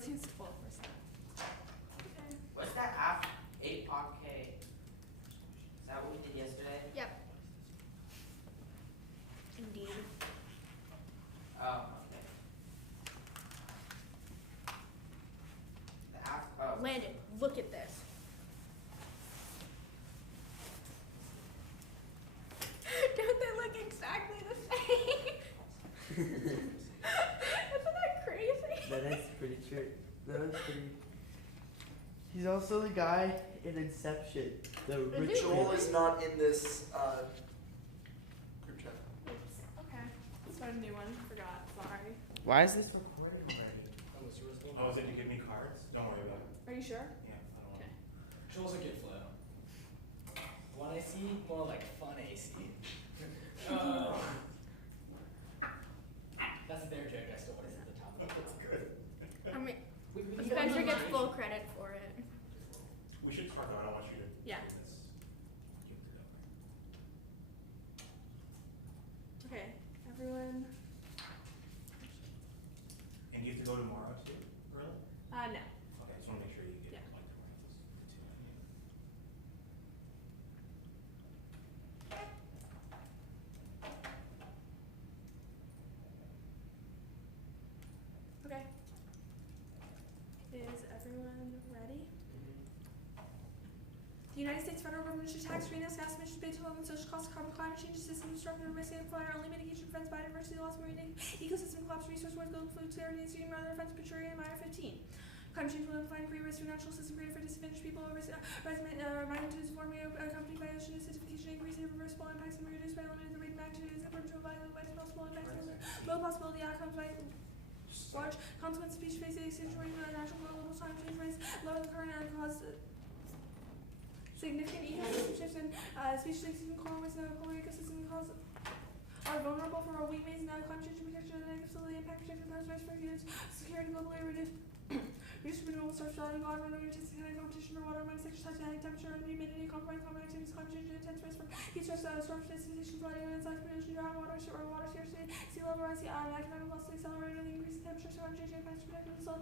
everyone seems 12%. Okay. What's that APOC? Is that what we did yesterday? Yep. Indeed. Oh, okay. Landon, look at this. Don't they look exactly the same? Isn't that crazy? That is pretty true. That is pretty. He's also the guy in Inception. The rich Joel man. is not in this group chat. Oops. Okay. Let's find a new one. Forgot. Sorry. Why is this recording already? Oh, is it to give me cards? Don't worry about it. Are you sure? Yeah, I don't want Okay. Joel's a good flow. One AC, more like fun AC. That's their joke. I still want to at the top of it. That's good. I mean, We Spencer gets full credit for it. We should start though. I don't want you to. Yeah. do this. You have to go. Okay. Everyone. And you have to go tomorrow too, early? No. Okay, I just want to make sure you get Yeah. like the right Okay. Is everyone ready? The United States federal government should tax greenhouse gas emissions based on social costs of carbon climate change system destruction of risk and fire only mitigation prevents biodiversity loss, marine ecosystem collapse, resource wars, global food security, and stream rather offense maturity and minor 15. Climate change will amplify and create risk for natural system created for disadvantaged people, rising magnitudes forming accompanied by ocean acidification, increasing reversible impacts and reduced by limiting the rate of magnitudes and to avoid the best possible impacts and low possibility outcomes by large consequence species-based extinction rate, natural global climate change rates, lower the current and cause significant ecosystem shifts and species extinction coral and coral ecosystem cause are vulnerable for weak ways and climate change protection and negative facility impact protection risk for use security globally reduced renewable source value water running anticipated competition for water among sectors such as temperature and humidity compromise climate activities climate change and intense risk from heat stress storm precipitation flooding and insect pollution groundwater or water scarcity sea level rise economic loss accelerated the increase in temperature climate change impacts protecting the soil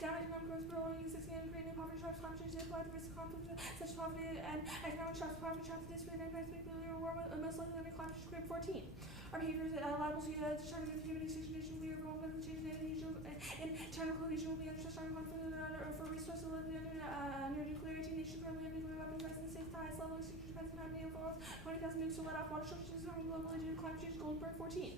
down economic growth growing existing and creating poverty traps climate change apply the risk of conflict such as poverty and economic traps poverty traps disparate impacts make nuclear war most likely to make climate change create 14. Our behaviors liable to determine if human extinction we are wrong with the change in internal cohesion will be under strong conflict for resource under nuclear 18 nations currently have nuclear weapons rising the safe highest level extinction depends on how many involved 20,000 nukes to let off water shortages coming globally due to climate change Goldberg 14.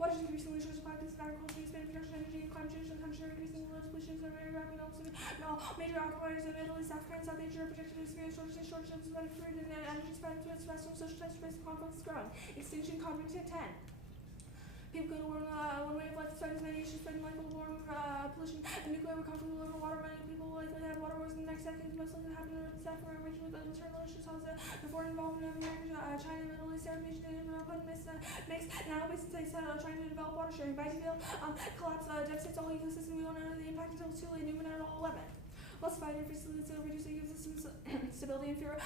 Water is increasingly shortage of practice of agriculture, expanding production energy, and climate change in the country, increasing the pollution, so very rapid also in all major aquifers in Middle East, Africa, and South Asia are projected to experience shortages of food and energy spread to its rest of social types, risk conflicts growing. Extinction cognitive 10. People go to war one way of life despite as many issues spreading like global warming, pollution, and nuclear we're comfortable over water. Many people will likely have water wars in the next decade, most likely to happen in the south for a region with internal issues, the foreign involvement of America, China, Middle East, Arab nation, and Europe makes now based states trying to develop water sharing. Biodiversity collapse devastates all ecosystem. We won't know the impact until it's too late. New Mineral 11. Less biodiversity to reduce ecosystems stability and fear.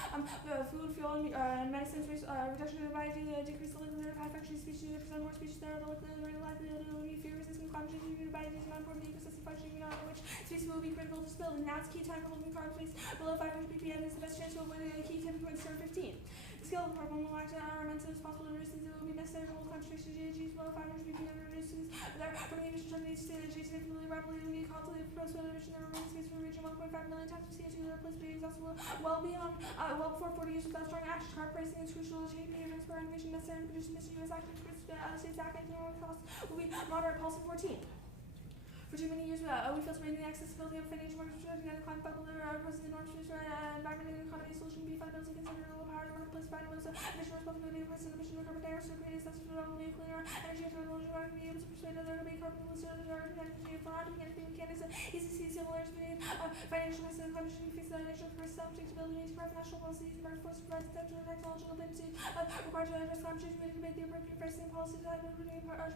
Food, fuel, and medicines, reduction of biodiversity, decrease the likelihood of high infection species, 100% more species that are likelihood to be fear resistant climate change due to biodiversity is not important ecosystem functioning beyond which species will be critical to stability. Now it's key time for holding carbon space below 500 ppm is the best chance to avoid a key tipping point to 15. The scale of carbon will act environmental as possible to reduce these. It will be necessary to hold concentration GHGs below 500 ppm to reduce these. From the emission needs to significantly rapidly we need constantly proposed emission that remains space for region 1.5 million tons of CO2 that replace being exhausted well beyond well before 40 years without strong action. Carbon pricing is crucial to change behavior and spur innovation necessary to produce emission US action to produce other states act economic costs will be moderate policy 14. For too many years, we failed to bring the accessibility of financial markets protecting and climate bubble that are present in norms to environment and economy solution be fundamentally considered a low power to marketplace providing most emission responsibility of price and emission of carbon dioxide creating access to development of cleaner energy and technology are to be able to persuade other to be carbon pollution and energy for not anything we can is easy to see civil engineering financial risk and climate change face the national risk self-predictability needs private national policies and market force provides potential technological dependency required to address climate change to make the appropriate pricing policies that will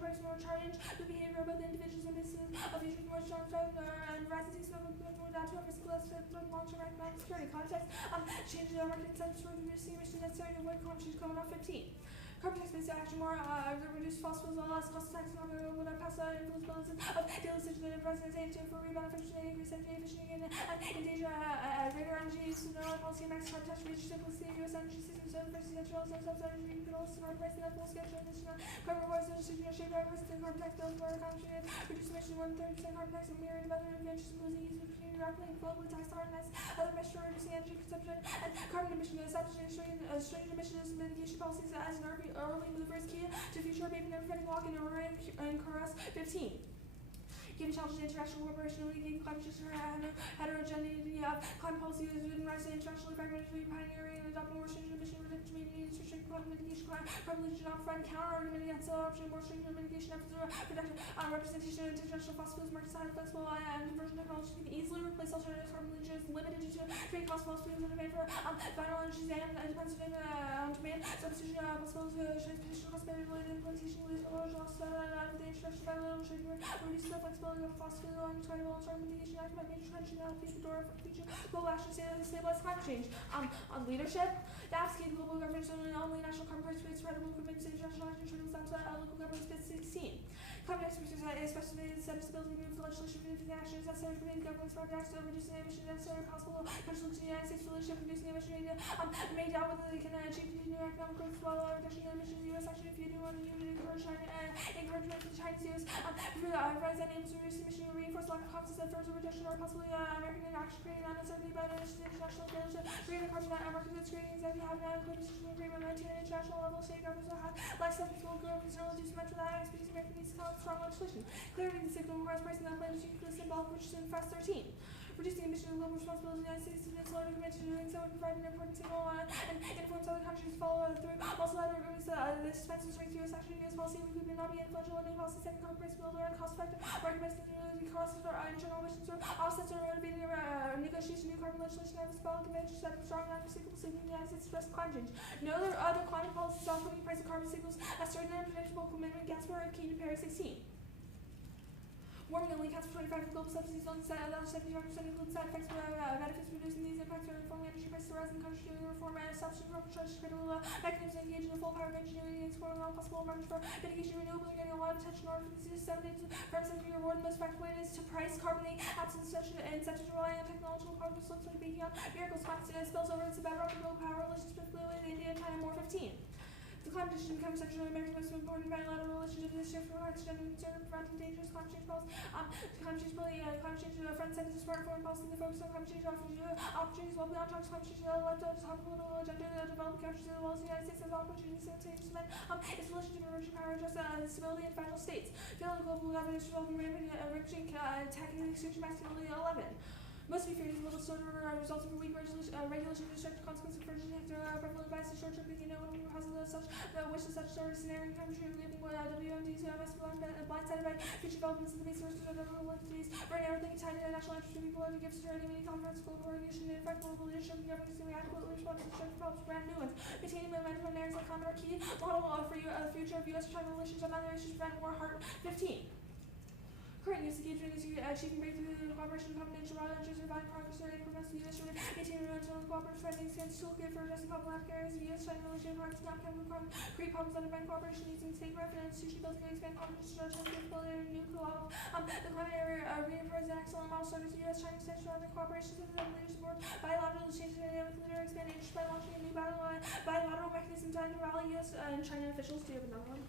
price more challenge the behavior of both individuals and businesses of future more strong and rising smoke more down to a risk less long-term economic security context changes the market incentives for reducing emissions necessary to avoid climate change going on 15. Carbon tax based action more, reduce fossil fuels, less cost tax, when I pass out influence balances of daily situated presidents aim to for rebound efficiency, increase energy efficiency, and endanger greater energy use, policy and max carbon tax reach simplicity, US energy system, so efficiency, natural, energy, you can also carbon price and that full scale transition, carbon rewards, shape by resident carbon tax bills, for economy, reduce emission more than 30% carbon tax, and myriad of other advantages, losing use of community rapidly and globally tax harness, other measures for reducing energy consumption, and carbon emission establishing strange emissions mitigation policies as an early movers key to future abatement and preventing walk into Chorus 15. Given challenges to international cooperation, mitigating climate change heterogeneity of climate policy is within rise to internationally fragmented, pioneering and adopting more stringent emission reduction communities, restricting climate mitigation, carbon leakage, not provide counter argument against the option of more stringent mitigation efforts production, representation of international fossil fuels, market side flexible and conversion technology can easily replace alternatives, carbon leakage is limited due to trade cost fossil fuels and demand for vital energies and depends on demand, substitution of fossil fuels, transportation cost better related implementation, leads to lower loss out of the introduction by little trade, reduce the flexibility of fossil fuel and try to long-term mitigation act by major countries now future door for future global action stabilize climate change. On leadership, the advocating global governments only national carbon price rates, credible commitments to international action, trade with local governments, 16. Climate experts especially set stability move for legislation reducing actions necessary for the government's projects to reduce the emissions necessary possible countries to the United States relationship reducing emission rate made out whether they can achieve the new economic growth while reduction in emissions in the US action if you do want to encourage encouragement for China's use for rise and aims to reduce emission and reinforce lack of confidence that firms of reduction or possibly American action creating uncertainty about international failure to create a carbon market goods creating anxiety having an adequate decision agreement on international level state governments will have like substantial growth internal use much without expertise American needs to come strong legislation. Clearly the signal requires pricing that plan is inclusive bulk which is in fast 13. Reducing emission and global responsibility of the United States to slow to commit to doing so and providing an important signal and influence other countries to follow through. Also that agreements the suspense and strength US action US policy we could not be influential on any policy second compromise builder and cost effective recognizing the costs for internal emissions or offsets or motivating negotiation new carbon legislation that was followed conventions that strong and unforeseeable signal the United States to address climate change. No other climate policies offering price of carbon signals as certain and unpredictable commitment gas were key to Paris 16. Warming only accounts for 25% of global subsidies on set, another 75% includes side effects for benefits reducing these impacts or informing energy prices arising in countries doing reform and substitute for charges critical mechanisms engaging in the full power of engineering and exploring all possible markets for mitigation renewables are getting a lot of attention in order for these disseminated firms and reward the most effective way is to price carbonate absence incentives relying on technological carbon slips like baking on miracles spills over into bedrock and low power relations specifically with India and China more 15. The climate change becomes central America's most important bilateral relationship in this shift from hearts and concern preventing dangerous climate change policy. Climate change front center to smart foreign policy that focus on climate change offers opportunities while beyond talks climate change left out top political agenda that developing countries as well as the United States has opportunities to implement its relationship with emerging power address stability in fragile states. Failing global governance developing rampant attacking the exchange masculinity 11. Most of the little disorder resulting from weak regulation and destructive consequences of virgin prevalent advice to short-term thinking no one causes such wishes such sort of scenario in country living with WMDs blindsided by future developments in the base sources of governmental entities burning everything tied to the national interest of people and gives to any conference global coordination and effect global leadership and governments to adequately respond to destructive problems brand new ones maintaining momentum in areas like climate are key model for the future of US-China relations on other issues prevent war heart 15. Current use engagement is achieving breakthrough cooperation and confidential interests and providing progress or prevents the U.S. from maintaining internal cooperative spending stands toolkit for addressing problematic areas of U.S.-China relations progress not create problems undermine cooperation using state and institution building and expand confidence structure and capability and new co-op. The climate area reinforces an excellent model starting with U.S.-China extension of cooperation with the leader support bilateral changes in the leader expand interest by launching a new bilateral mechanism designed to rally U.S. and China officials. Do you have another one?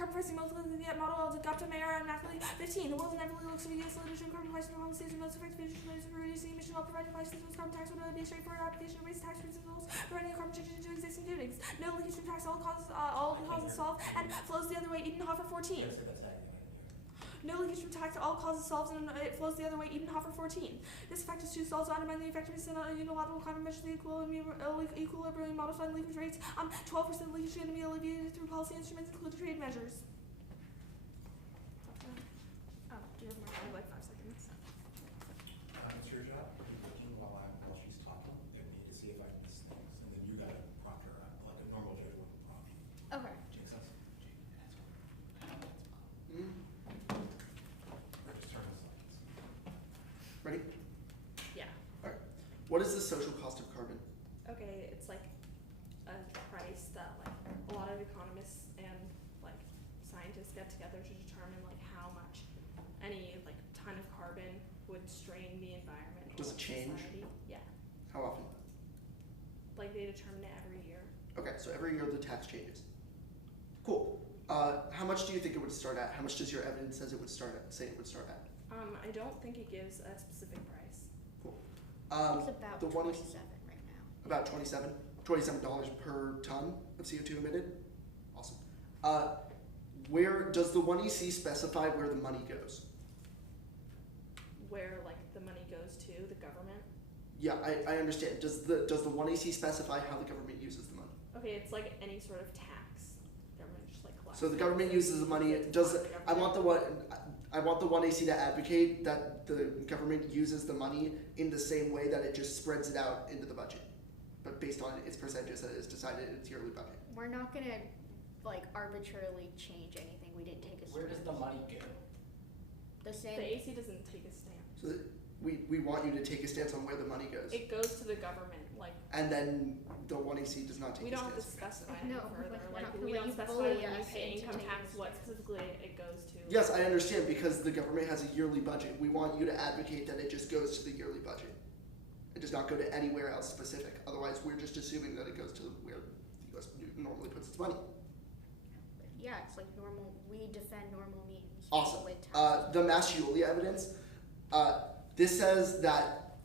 Carbon pricing model of the Gupta Mayor and Natalie 15. The world inevitably looks for U.S. leadership carbon pricing policies and most effective measures for reducing emission while providing licenses with carbon tax would be a straightforward application of raise tax principles preventing carbon changes into existing duties. No linkage from tax all causes solved and flows the other way. Edenhofer 14. Yes, that's happening. No linkage from tax all causes solved and it flows the other way. Edenhofer 14. This effect is to solve to undermine the effectiveness of unilateral climate measures the equilibrium modified linkage rates. 12% linkage can be alleviated through policy instruments including trade measures. Do you have more time? Like 5 seconds. It's your job. You're looking while she's talking at me to see if I miss things, and then you gotta prompt her like a normal Jada would prompt me. Okay. Makes sense? Or just turn the slides. Ready? Yeah. Alright. What is the social cost of carbon? Okay, it's like a price get together to determine like how much any like ton of carbon would strain the environment. or, Does it like, change? society. Yeah, How often? like they determine it every year. Okay, so every year the tax changes. Cool. How much do you think it would start at? How much does your evidence say it would start at? I don't think it gives a specific price. Cool. It's about the one is 27 right now. about $27 per ton of CO2 emitted. Awesome. Where does the 1EC specify where the money goes? Where like the money goes to the government. Yeah, I understand. Does the 1EC specify how the government uses the money? Okay, it's like any sort of tax. Government just like collects. So the it. government uses the money. It's Does not the I want the government. I want the 1AC to advocate that the government uses the money in the same way that it just spreads it out into the budget, but based on its percentages that is decided in its yearly budget. We're not gonna like arbitrarily change anything. We didn't take a Where does the money go? The same. The AC doesn't take a stamp. So that we want you to take a stance on where the money goes, It goes to the government. Like and then the 1AC does not take we a don't have to stance. specify any No, further. we're Like not gonna we let don't you specify bully when you us pay into income taking tax a what stance. specifically it goes to. Yes, I understand, because the government has a yearly budget. We want you to advocate that it just goes to the yearly budget. It does not go to anywhere else specific. Otherwise, we're just assuming that it goes to where the U.S. normally puts its money. Yeah, it's like normal. We defend normal means. Awesome. With taxes. The Mascioli evidence, this says that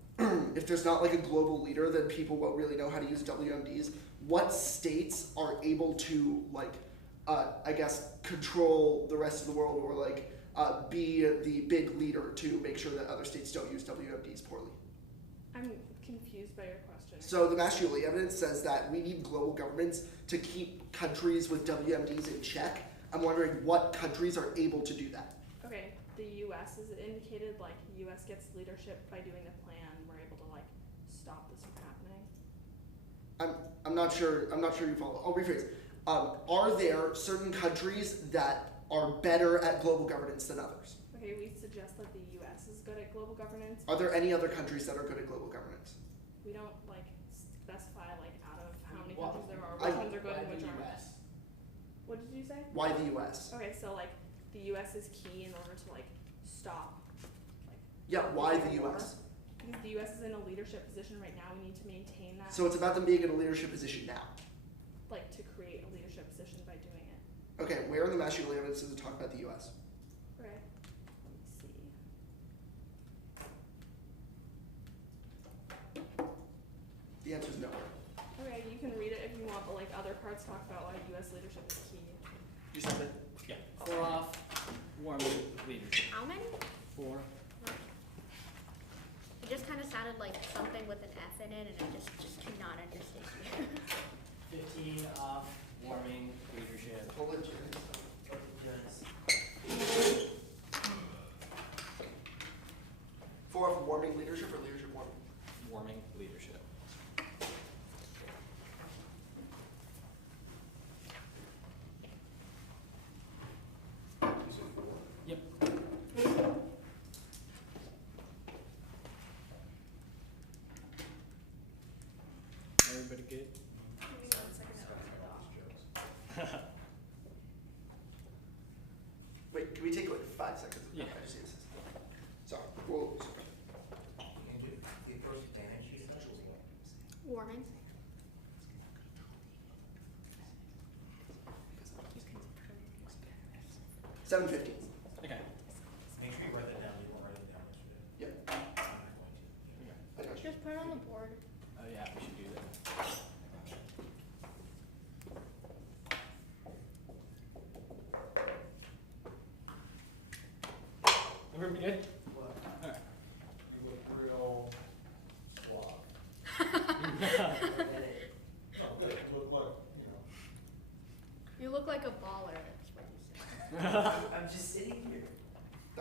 if there's not like a global leader, then people won't really know how to use WMDs. What states are able to like, I guess, control the rest of the world, or like be the big leader to make sure that other states don't use WMDs poorly? I'm confused by your question. So the Mascioli evidence says that we need global governments to keep countries with WMDs in check. I'm wondering what countries are able to do that. Okay, the U.S. is indicated like U.S. gets leadership by doing the plan. We're able to like stop this from happening. I'm not sure you follow. I'll rephrase. Are there certain countries that are better at global governance than others? Okay, we suggest that the U.S. is good at global governance. Are there any other countries that are good at global governance? We don't like specify like out of how many Well, countries there are, I- which ones are good Why and which the aren't. US? What did you say? Why the U.S.? Okay, so like the U.S. is key in order to like stop. Like, Yeah, why the war. U.S.? Because the U.S. is in a leadership position right now. We need to maintain that. So it's about them being in a leadership position now. Like to create a leadership position by doing it. Okay, where in the Mascioli evidence does it talk about the U.S.? Okay. Let me see. The answer is nowhere. Okay, you can read it if you want, but like other parts talk about why U.S. leadership is key. You said that. Yeah. 4 off, warming leadership. How many? 4. It just kind of sounded like something with an F in it, and I just cannot understand you. 15 off, warming leadership. Hold it, Jerry. Yes. 4 of warming leadership or leadership warming? Warming leadership. You said 4? Yep. Everybody good? Give me 1 second. Wait, can we take like 5 seconds? Yeah. I just need this. Sorry. Whoa. And the approach to damage is essentially what? Warming. $7.50. Okay. Make sure you write that down, you won't write it down yesterday. Yep. I'm not going to. I got you. Just put it on the board. Oh yeah, we should do that. Everybody good? What? Alright. You look real suave. No, good, you look like, you know. You look like a baller. That's what you said. I'm just sitting here.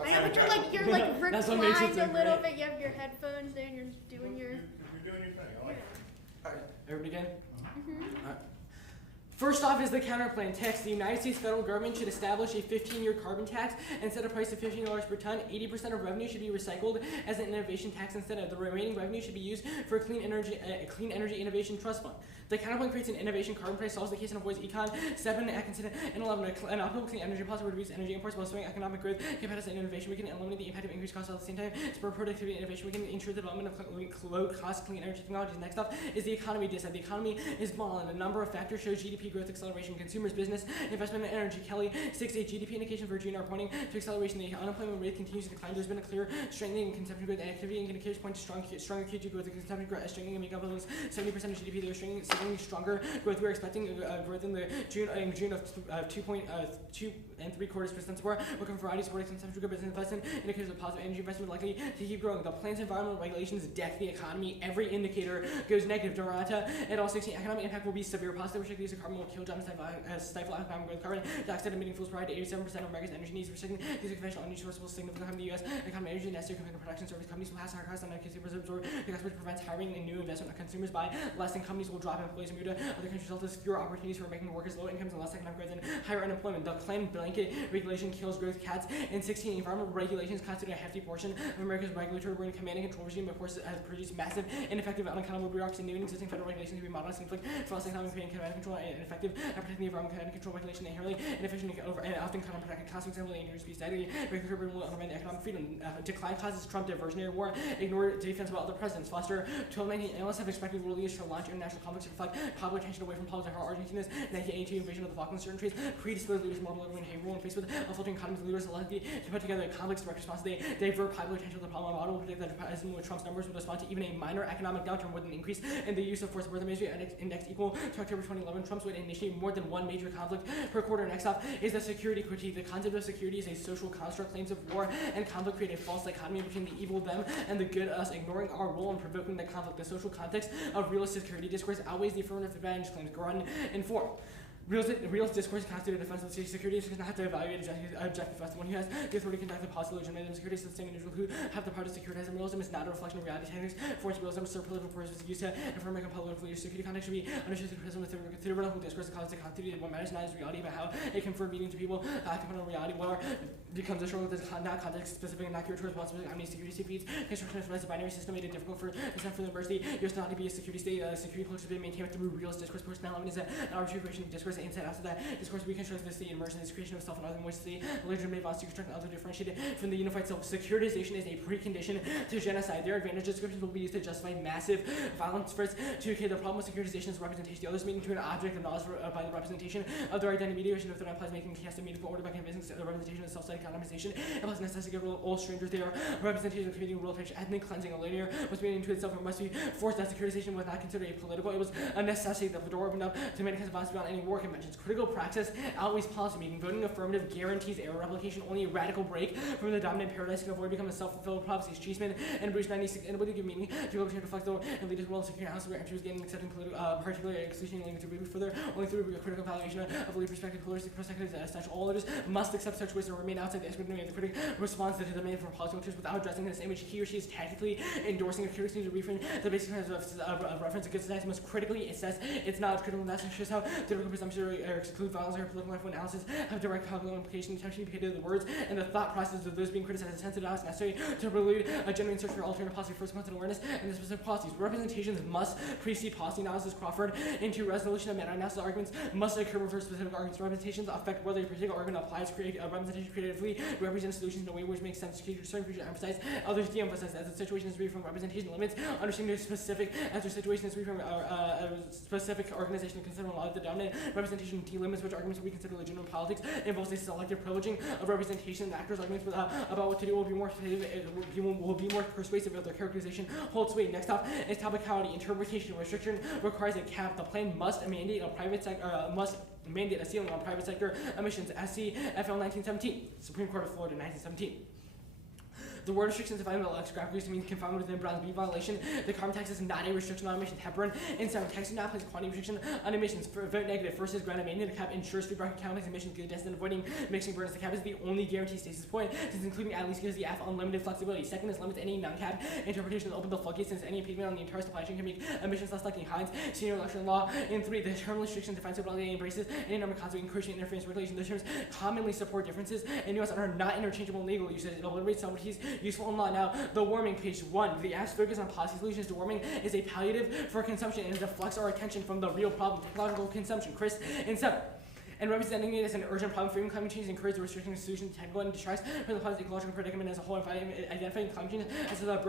I know, but you're like That's what makes it reclined so a little great. bit. You have your headphones in. You're doing your. You're doing your thing, I like it. Alright. Everybody good? Mm-hmm. Alright. First off is the counterplan text. The United States federal government should establish a 15-year carbon tax and set a price of $15 per ton. 80% of revenue should be recycled as an innovation tax instead. The remaining revenue should be used for a clean energy innovation trust fund. The counterplan creates an innovation carbon price, solves the case and avoids econ. 7, Atkinson, and 11, an optimal clean energy policy would reduce energy imports while slowing economic growth, capacity and innovation. We can eliminate the impact of increased costs at the same time. Spur productivity and innovation. We can ensure the development of low-cost clean energy technologies. Next up is the economy dissent. The economy is small and a number of factors show GDP growth acceleration. Consumers, business, investment, and energy. Kelly, 6-8 GDP indications for June are pointing to acceleration. The unemployment rate continues to decline. There's been a clear strengthening in consumption growth and activity, and indicators point to stronger Q2 growth. The consumption growth strengthening and make up almost 70% of GDP. They're signaling stronger growth. We're expecting growth in the June of 2.2 3/4% support. Looking for variety supporting consumption growth, business investment, indicators of positive energy investment likely to keep growing. The plan's environmental regulations deck the economy. Every indicator goes negative. Dorata at all 16. Economic impact will be severe. Positive restricted use of carbon will kill jobs and stifle economic growth. Carbon dioxide emitting fuels provide 87% of America's energy needs. Restricting these conventional energy sources will significantly harm the U.S. economy. Energy necessary compared to production service companies will pass higher costs on consumers absorb the cost, which prevents hiring and new investment. Consumers buy less, and companies will drop employees and move to other countries. Result is fewer opportunities for making workers, low incomes, and less economic growth and higher unemployment. The planned blanket regulation kills growth. Cats and 16 environmental regulations constitute a hefty portion of America's regulatory burden. Command and control regime, of course, has produced massive, ineffective, unaccountable bureaucracy. New and existing federal regulations can be modernized and inflict false economic pain. Command and control and effective at protecting the environment. Command and control regulation inherently inefficient and often counterproductive. Class example, the injuries be steadily. Regulatory burden will undermine the economic freedom. Decline causes Trump diversionary war. Ignore defense about other presidents. Foster 1219 analysts have expected world leaders to launch international conflicts to reflect public attention away from politics. How Argentina's 1982 invasion of the Falklands certain traits predisposed leaders more below and behavioral and faced with assaulting economies. Leaders elected to put together a complex direct response. They divert public attention to the problem. Model predict that with Trump's numbers would respond to even a minor economic downturn with an increase in the use of force. Where the military index equal to October 2011, Trump's would initiate more than one major conflict per quarter. Next up is the security critique. The concept of security is a social construct. Claims of war and conflict create a false dichotomy between the evil them and the good us, ignoring our role in provoking the conflict. The social context of realist security discourse outweighs the affirmative advantage claims. Grun and form. Realist discourse constitutes a defense of state security. Does not have to evaluate objective facts. One who has the authority to conduct the policy legitimate security is the same individual who have the power to securitize. And realism is not a reflection of reality. Techniques force realism serve political purposes used to inform a political leader. Security context should be understood through prism with theoretical discourse. The concept of continuity. What matters not is reality, but how it conferred meaning to people. Acting on reality, war becomes a struggle that is not context specific and not accurate towards one specific. Security defeats construction of a binary system made it difficult for the university. Yours not to be a security state. Security culture has been maintained through realist discourse. Personality is an arbitrary creation of discourse. Inside after that. Discourse reconstructs the state, immersion in the creation of self and other in which the legitimate values to construct and other differentiated from the unified self. Securitization is a precondition to genocide. Their advantage descriptions will be used to justify massive violence. First, to okay, the problem with securitization is representation. The others mean to an object of knowledge by the representation of their identity. Mediation of the implies making chaos of meaningful order by convincing the representation of self-side economization. It plus necessity of all strangers. They are representation of creating world picture, ethnic cleansing, a linear was meaning to itself. It must be forced that securitization was not considered a political. It was a necessity that the door opened up to many kinds of violence beyond any war conventions. Critical practice outweighs policy making. Voting affirmative guarantees error replication. Only a radical break from the dominant paradise can avoid becoming a self-fulfilled prophecy. Cheeseman and Bruce 96 inability to give meaning to public to reflect the and lead as well as secure house where entry was getting accepting political, particularly exclusionary language to move further. Only through a critical evaluation of lead perspective, pluralistic perspective is essential. All others must accept such ways to remain outside the escrutiny of the critic responds to the demand for political truth without addressing this image. He or she is tactically endorsing a critic needs to reframe the basic terms of reference. A good society must critically assess its knowledge. Critical analysis shows how difficult presumptions or exclude violence or political life when analysis have direct cognitive implications. Attention to the words and the thought process of those being criticized. Sensitive analysis necessary to prelude a genuine search for alternative policy. First, content awareness and the specific policies. Representations must precede policy analysis. Crawford into resolution of meta-analysis arguments must occur before specific arguments. Representations affect whether a particular argument applies. Representation creatively represents solutions in a way which makes sense. Certain features emphasize, others de-emphasize. As the situation is free from representation limits, understanding the specific as the situation is free from specific organization considering a lot of the dominant representation delimits which arguments will be considered legitimate. Politics involves a selective privileging of representation. The actors' arguments about what to do will be more persuasive if their characterization holds weight. Next up is topicality. Interpretation restriction requires a cap. The plan must mandate a private sector mandate a ceiling on private sector emissions. SC FL 1917, Supreme Court of Florida 1917. The word restrictions defined by the lex graphically means confined within Brown's B violation. The carbon tax is not a restriction on emissions. Heparin and seven tax do not place a quantity restriction on emissions. Vote negative. First is grounded mandate. The cap ensures free bracket counting emissions good destined avoiding mixing burdens. The cap is the only guarantee stasis point since including at least gives the F unlimited flexibility. Second is limits any non-cap interpretation to open the floodgates since any impediment on the entire supply chain can make emissions less likely. Hines senior lecturer in law. And three, the term restriction defines broadly embraces any number of concepts encroaching interference regulation. The terms commonly support differences and nuance and are not interchangeable in legal usage. It eliminates subtleties useful in law. Now, the warming, page 1. The app's focus on policy solutions to warming is a palliative for consumption and deflects our attention from the real problem, technological consumption. Chris and 7. And representing it as an urgent problem, framing climate change encourages the restriction of solutions to technical and distress for the planet's ecological predicament as a whole, and identifying climate change as a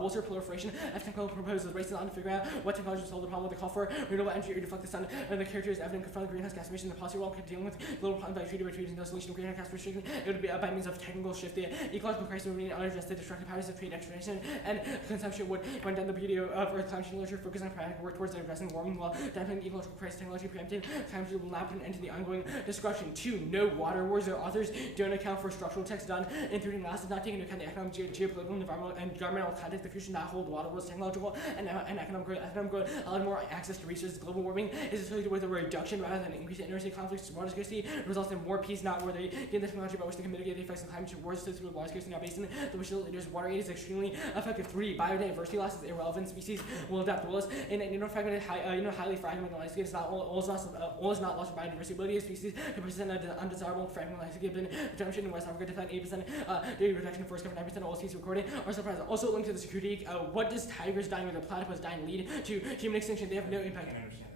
bolster proliferation of technical proposals, racing on to figure out what technology will solve the problem. They call for renewable energy to deflect the sun, and the character is evident confronting greenhouse gas emissions. The policy role dealing with global problems by treaty, no solution to greenhouse gas restriction. It would be by means of technical shift. The ecological crisis would remain unaddressed. The destructive powers of trade, extraction, and consumption would went down the beauty of Earth climate change literature, focus on practical work towards addressing warming while dampening the ecological crisis. Technology preempted climate change will not put an end to the ongoing destruction. 2. No water wars. Their authors don't account for structural texts done in 3D analysis, not taking into account the economic, geopolitical, environmental, and governmental context. The future should not hold water wars. Technological and economic growth allowed more access to resources. Global warming is associated with a reduction rather than an increase in interstate conflicts. Water scarcity results in more peace, not war. They gain the technology by which they can mitigate the effects of climate change. Wars associated with water scarcity now based in the wish leaders. Water aid is extremely effective. 3. Biodiversity loss is irrelevant. Species will adapt. Wills in fragmented, highly fragmented landscape is not all is not lost for biodiversity. Ability of species to persist in undesirable fragmented landscape. Given redemption in West Africa, defend 8% data reduction in forest cover, 9% of all species recorded are surprised. Also linked to the security. What does tigers dying or the platypus dying lead to human extinction? They have no impact.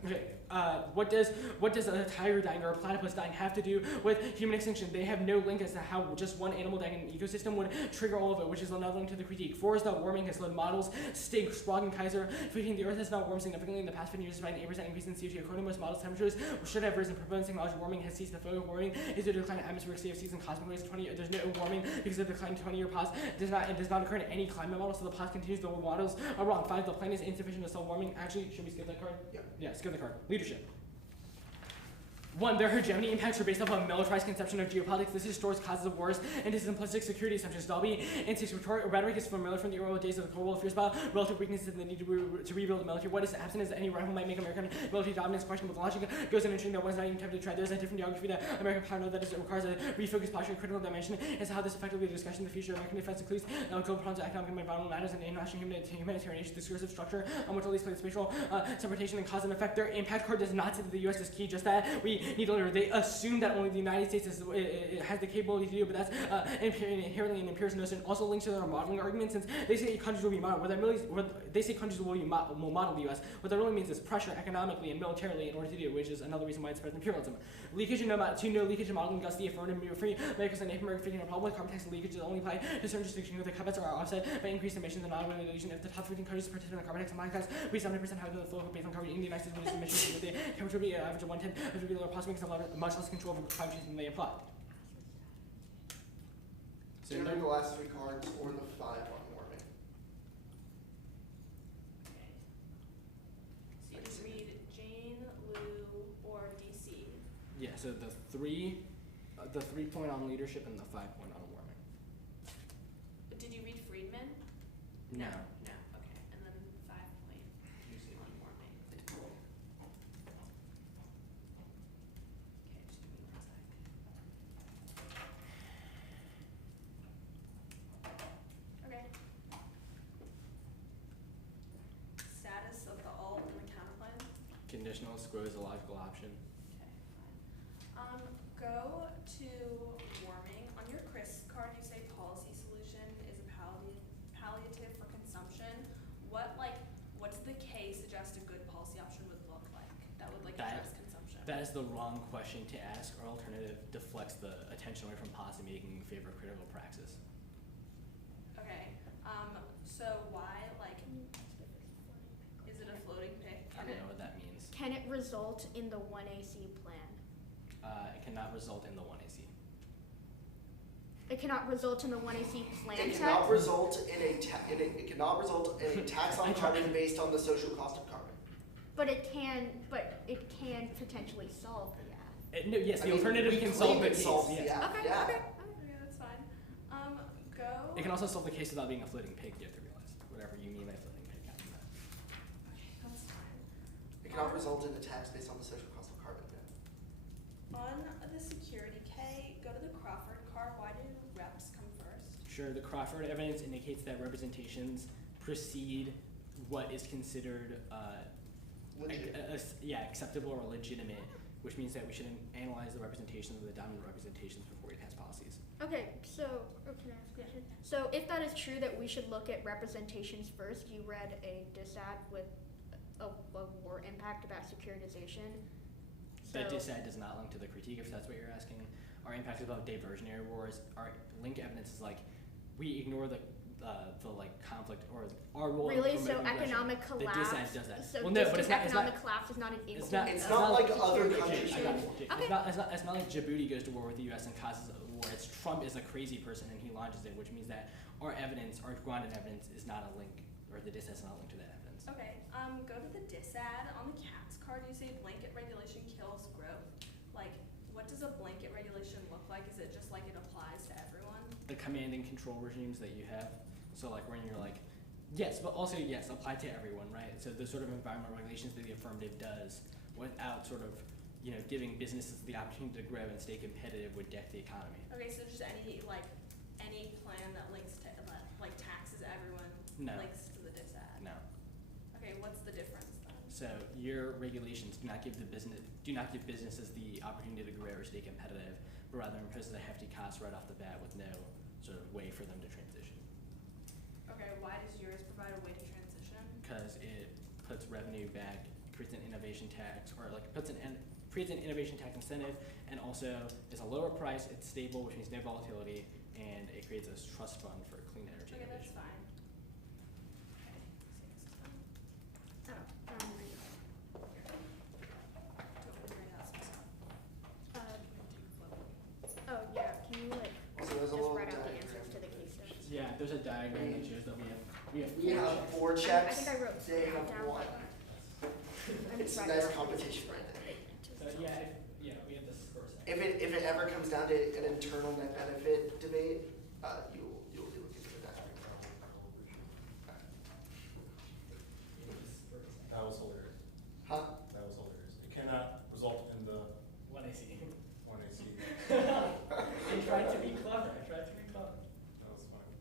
Okay. What does a tiger dying or a platypus dying have to do with human extinction? They have no link as to how just one animal dying in an ecosystem would trigger all of it, which is another link to the critique. 4 is that warming has led models, Stig, Sprague, and Kaiser, thinking the Earth has not warmed significantly in the past 50 years, despite an 8% increase in CO2. According to most models, temperatures should have risen. Proposed technology warming has ceased. The photo warming is due to decline in atmospheric CFCs and cosmic rays. There's no warming because of the decline 20-year pause. Does not occur in any climate model, so the pause continues. The models are wrong. 5, the planet is insufficient to solve warming. Actually, should we skip that card? Yeah, skip the card. Leadership. 1. Their hegemony impacts are based off a militarized conception of geopolitics. This distorts causes of wars into simplistic security assumptions. Dolby and Six rhetoric is familiar from the early days of the Cold War. Fears about relative weaknesses and the need to rebuild the military. What is absent is any rival might make American military dominance questionable. The logic goes in ensuring that one is not even tempted to try. There's a different geography that American power that requires a refocused posture, critical dimension as to how this effectively discussion the future of American defense includes global problems, economic and environmental matters, and international humanitarian issues. Discursive structure on which all these play spatial separation and cause and effect. Their impact card does not say that the U.S. is key, just that we need to learn. They assume that only the United States has the capability to do, but that's inherently an empirical notion. Also links to their modeling argument, since they say countries will be modeled. They say countries will model the U.S. What that really means is pressure economically and militarily in order to do it, which is another reason why it spreads imperialism. Leakage and no leakage and modeling thus the affirmative free Americans and Native American Republic. Carbon tax leakage is only applied to certain jurisdictions where the cuts are offset by increased emissions and non-regulation. If the top 15 countries participate in the carbon tax and mining tax, we 70% higher than the flow based on carbon in the United States reduced emissions with the temperature will be average of 1/10 of the lower possible because much less control over climate change than they imply. So do you read the last 3 cards or the 5 on warming? So you just read Jane, Lou, or DC. yeah, so the 3 point on leadership and the 5 point on warming. Did you read Friedman? No. No. Okay. And then 5 point on warming. Okay, just give me 1 sec. Okay. Status of the alt and the counterclaim. Conditional square is a logical option. Okay, fine. Go to warming. On your Chris card, you say policy solution is a palliative for consumption. What's the K suggest a good policy option would look like? That would address consumption. That is the wrong question to ask. Our alternative deflects the attention away from policy making in favor of critical praxis. Okay. So why is it a floating pick? I don't know what that means. Can it result in the 1AC plan? It cannot result in the 1AC. It cannot result in the 1AC plan It tax? cannot result in a tax on carbon based on the social cost of carbon. But it can potentially solve the app. No, yes, I the mean, alternative we can claim solve the it case. solves the Yes. app, Okay, yeah. okay. Okay, that's fine. Go. It can also solve the case without being a floating pig, you have to realize. Whatever you mean by floating pig, after that. Okay, that's fine. It cannot result in a tax based on the social cost of carbon. On the security K, go to the Crawford card. Why do reps come first? Sure, the Crawford evidence indicates that representations precede what is considered Legit. acceptable or legitimate, which means that we should analyze the representations of the dominant representations before we pass policies. Okay, so, can I ask a question? So if that is true that we should look at representations first, you read a dissat with a war impact about securitization. The So- dissat does not link to the critique, if that's what you're asking. Our impact is about diversionary wars. Our link evidence is like, we ignore the like conflict or our role Really? in So promoting aggression. economic The collapse. dissat does that. So Well, no, but distant it's not. economic collapse is not an It's influence. not. It's of not like other securitization. countries. I got it. Jake. Okay. It's not like Djibouti goes to war with the U.S. and causes a war. It's Trump is a crazy person and he launches it, which means that our evidence, our grounded evidence, is not a link, or the dissat is not linked to that evidence. Okay, go to the dissad. On the CATS card, you say blanket regulation kills growth. Like, what does a blanket regulation look like? Is it just like it applies to everyone? The command and control regimes that you have. So like when you're like, yes, but also yes, apply to everyone, right? So the sort of environmental regulations that the affirmative does without sort of, you know, giving businesses the opportunity to grow and stay competitive would deck the economy. Okay, so just any plan that links to like taxes everyone No. links to the dissad. No. Okay, what's the difference then? So your regulations do not give businesses the opportunity to grow or stay competitive, but rather imposes a hefty cost right off the bat with no sort of way for them to transition. Okay, why does yours provide a way to transition? Because it puts revenue back, creates an innovation tax, or like creates an innovation tax incentive, and also is a lower price, it's stable, which means no volatility, and it creates a trust fund for clean energy Okay, that's innovation. fine. Okay, Oh, oh yeah, can you like So there's a just little write out the diagram. answers to the case studies? Yeah, there's a diagram that shows that we have We have four 4 I checks. think I wrote They that have down, 1. I'm It's just a writing nice out competition the right there. So yeah, we have this first. If it ever comes down to an internal net benefit debate, you'll be looking for that. That was hilarious. Huh? That was hilarious. It cannot result in the One AC. 1AC. I tried to be clever. That was funny.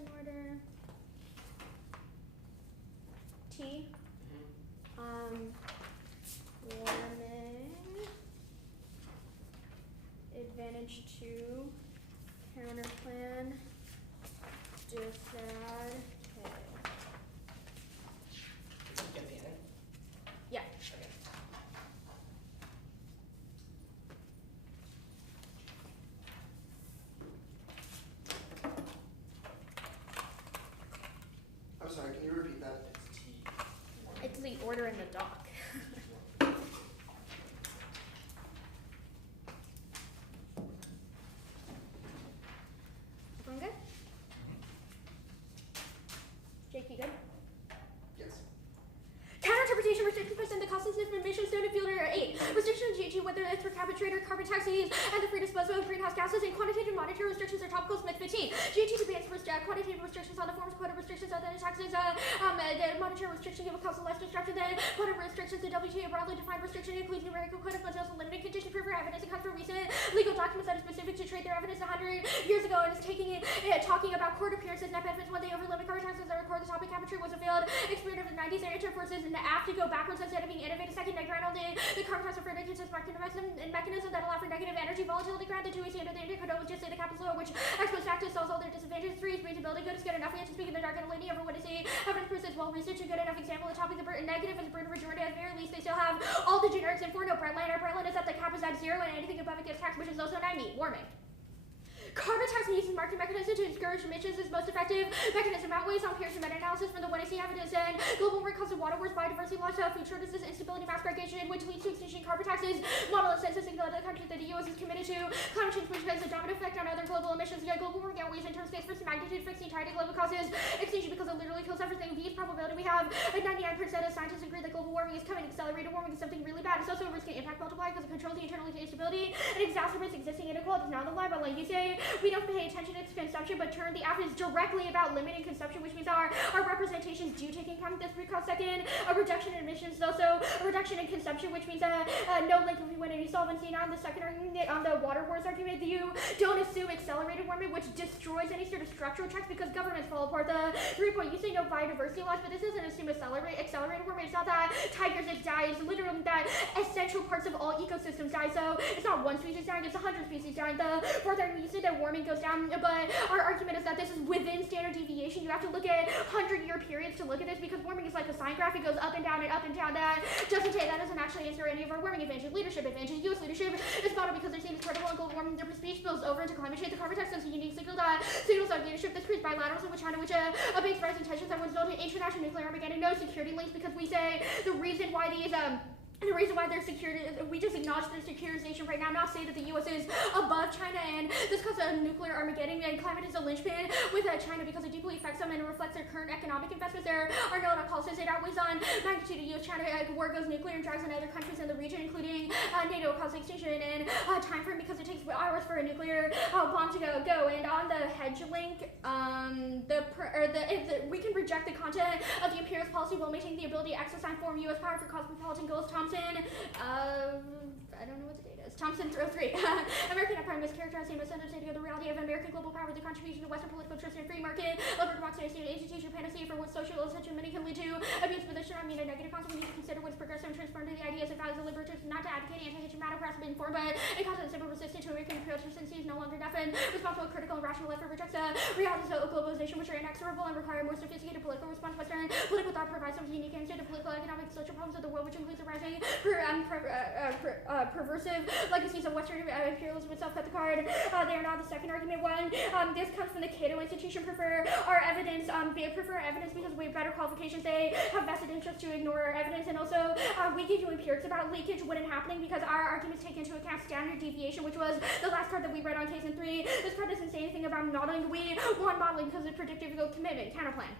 in order. T. Warming. Advantage 2. Counterplan. Disad. Okay. Did you get the end? Yeah. Okay. I'm sorry, can you repeat that? It's T. It's the order in the doc. Everyone good? Jake, you good? Yes. Counter-interpretation restrictions percent the cost of emissions known in field area 8. Restrictions GG whether it's for carbon trade or carbon taxes and the free disposal of greenhouse gases and quantitative monetary restrictions are topical Smith 15. GT debates quantitative restrictions on the forms, quota restrictions on the taxes, the monetary restriction give a cost of less destruction than quota restrictions. The WTA broadly defined restriction includes numerical quota but also limited condition proof for evidence. It comes from recent legal documents that are specific to trade. Their evidence 100 years ago and is talking about court appearances, net benefits when they over limit carbon taxes that record the topic cabin trade was a failed experiment of the 90s. Their interforces and the app to go backwards instead of being innovative. Second, ground the carbon tax referred to as mechanism that allow for negative energy volatility ground. The two-way standard the Indian would just say the capital law, which ex post facto solves all their disadvantages. 3 is reasonability. Good is good enough. We have to speak in the dark and linear over what is a evidence proves is well researched. A good enough example of the topic. The negative is a burden majority. At the very least, they still have all the generics in for no Brightline. Our Brightline is that the cap is at 0 and anything above it gets taxed, which is also not meat. Warming. Carbon tax uses market mechanism to discourage emissions is most effective mechanism. Outweighs on peers and meta-analysis from the what I see evidence and global warming causes water wars, biodiversity loss, food shortages, instability, mass migration, which leads to extinction. Carbon taxes model a census in other countries that the U.S. is committed to climate change, which has a dominant effect on other global emissions. Yeah, global warming outweighs in terms of space versus magnitude. Fixing tidal global causes extinction because it literally kills everything. These probability we have 99% of scientists agree that global warming is coming. Accelerated warming is something really bad. It's also a risky impact multiplier because it controls the internal instability and exacerbates existing inequalities. Now the lie, but like you say, we don't pay attention to consumption, but turn the app is directly about limiting consumption, which means our representations do take into account this recall. Second, a reduction in emissions is also a reduction in consumption, which means no link between when any solvency. Now on the second argument, on the water wars argument, you don't assume accelerated warming, which destroys any sort of structural checks because governments fall apart. The 3 point, you say no biodiversity loss, but this doesn't assume accelerated warming. It's not that tigers die, it's literally that essential parts of all ecosystems die. So it's not one species dying, it's 100 species dying. The fourth argument, you say that warming goes down, but our argument is that this is within standard deviation. You have to look at 100-year periods to look at this because warming is like a sine graph. It goes up and down and up and down. That doesn't actually answer any of our warming advantage. Leadership advantage. U.S. leadership is modeled because they're seen as credible and global warming. Their speech spills over into climate change. The carbon tax is a unique signals on leadership. This creates bilateralism with China, which abates rising tensions that would result in international nuclear Armageddon. No security links because we say the reason why these the reason why they're security, we just acknowledge their securitization right now, not say that the U.S. is above China, and this causes a nuclear Armageddon, and climate is a linchpin with China because it deeply affects them and it reflects their current economic investments. There are no policies. It outweighs on magnitude of U.S.-China war goes nuclear and drives on other countries in the region, including NATO, causing extinction and time frame because it takes hours for a nuclear bomb to go. And on the hedge link, we can reject the content of the imperialist policy while maintaining the ability to exercise form U.S. power for cosmopolitan goals. Thompson, I don't know what the date is. Thompson 3. American empire mischaracterized and misunderstanding of the reality of American global power, the contribution to Western political trust and free market, liberal democracy, state institution, panacea for what social ascension many can lead to abuse, but this should not mean a negative consequence. We need to consider what's progressive and transform to the ideas and values of libertarians, not to advocate anti-hatred matter, perhaps been informed, but in concept simple resistant to American imperial tendency is no longer enough and responsible, critical, and rational effort rejects realities of globalization, which are inexorable and require more sophisticated political response. Western political thought provides some unique answer to political, economic, and social problems of the world, which includes the rising perversive legacies of Western imperialism itself. Cut the card. They are not the second argument. One, this comes from the Cato Institution. Prefer our evidence. They prefer evidence because we have better qualifications. They have vested interest to ignore our evidence, and also we give you empirics about leakage wouldn't happening because our arguments take into account standard deviation, which was the last card that we read on case in 3. This card doesn't say anything about modeling. We want modeling because it's predictive commitment. Counterplan.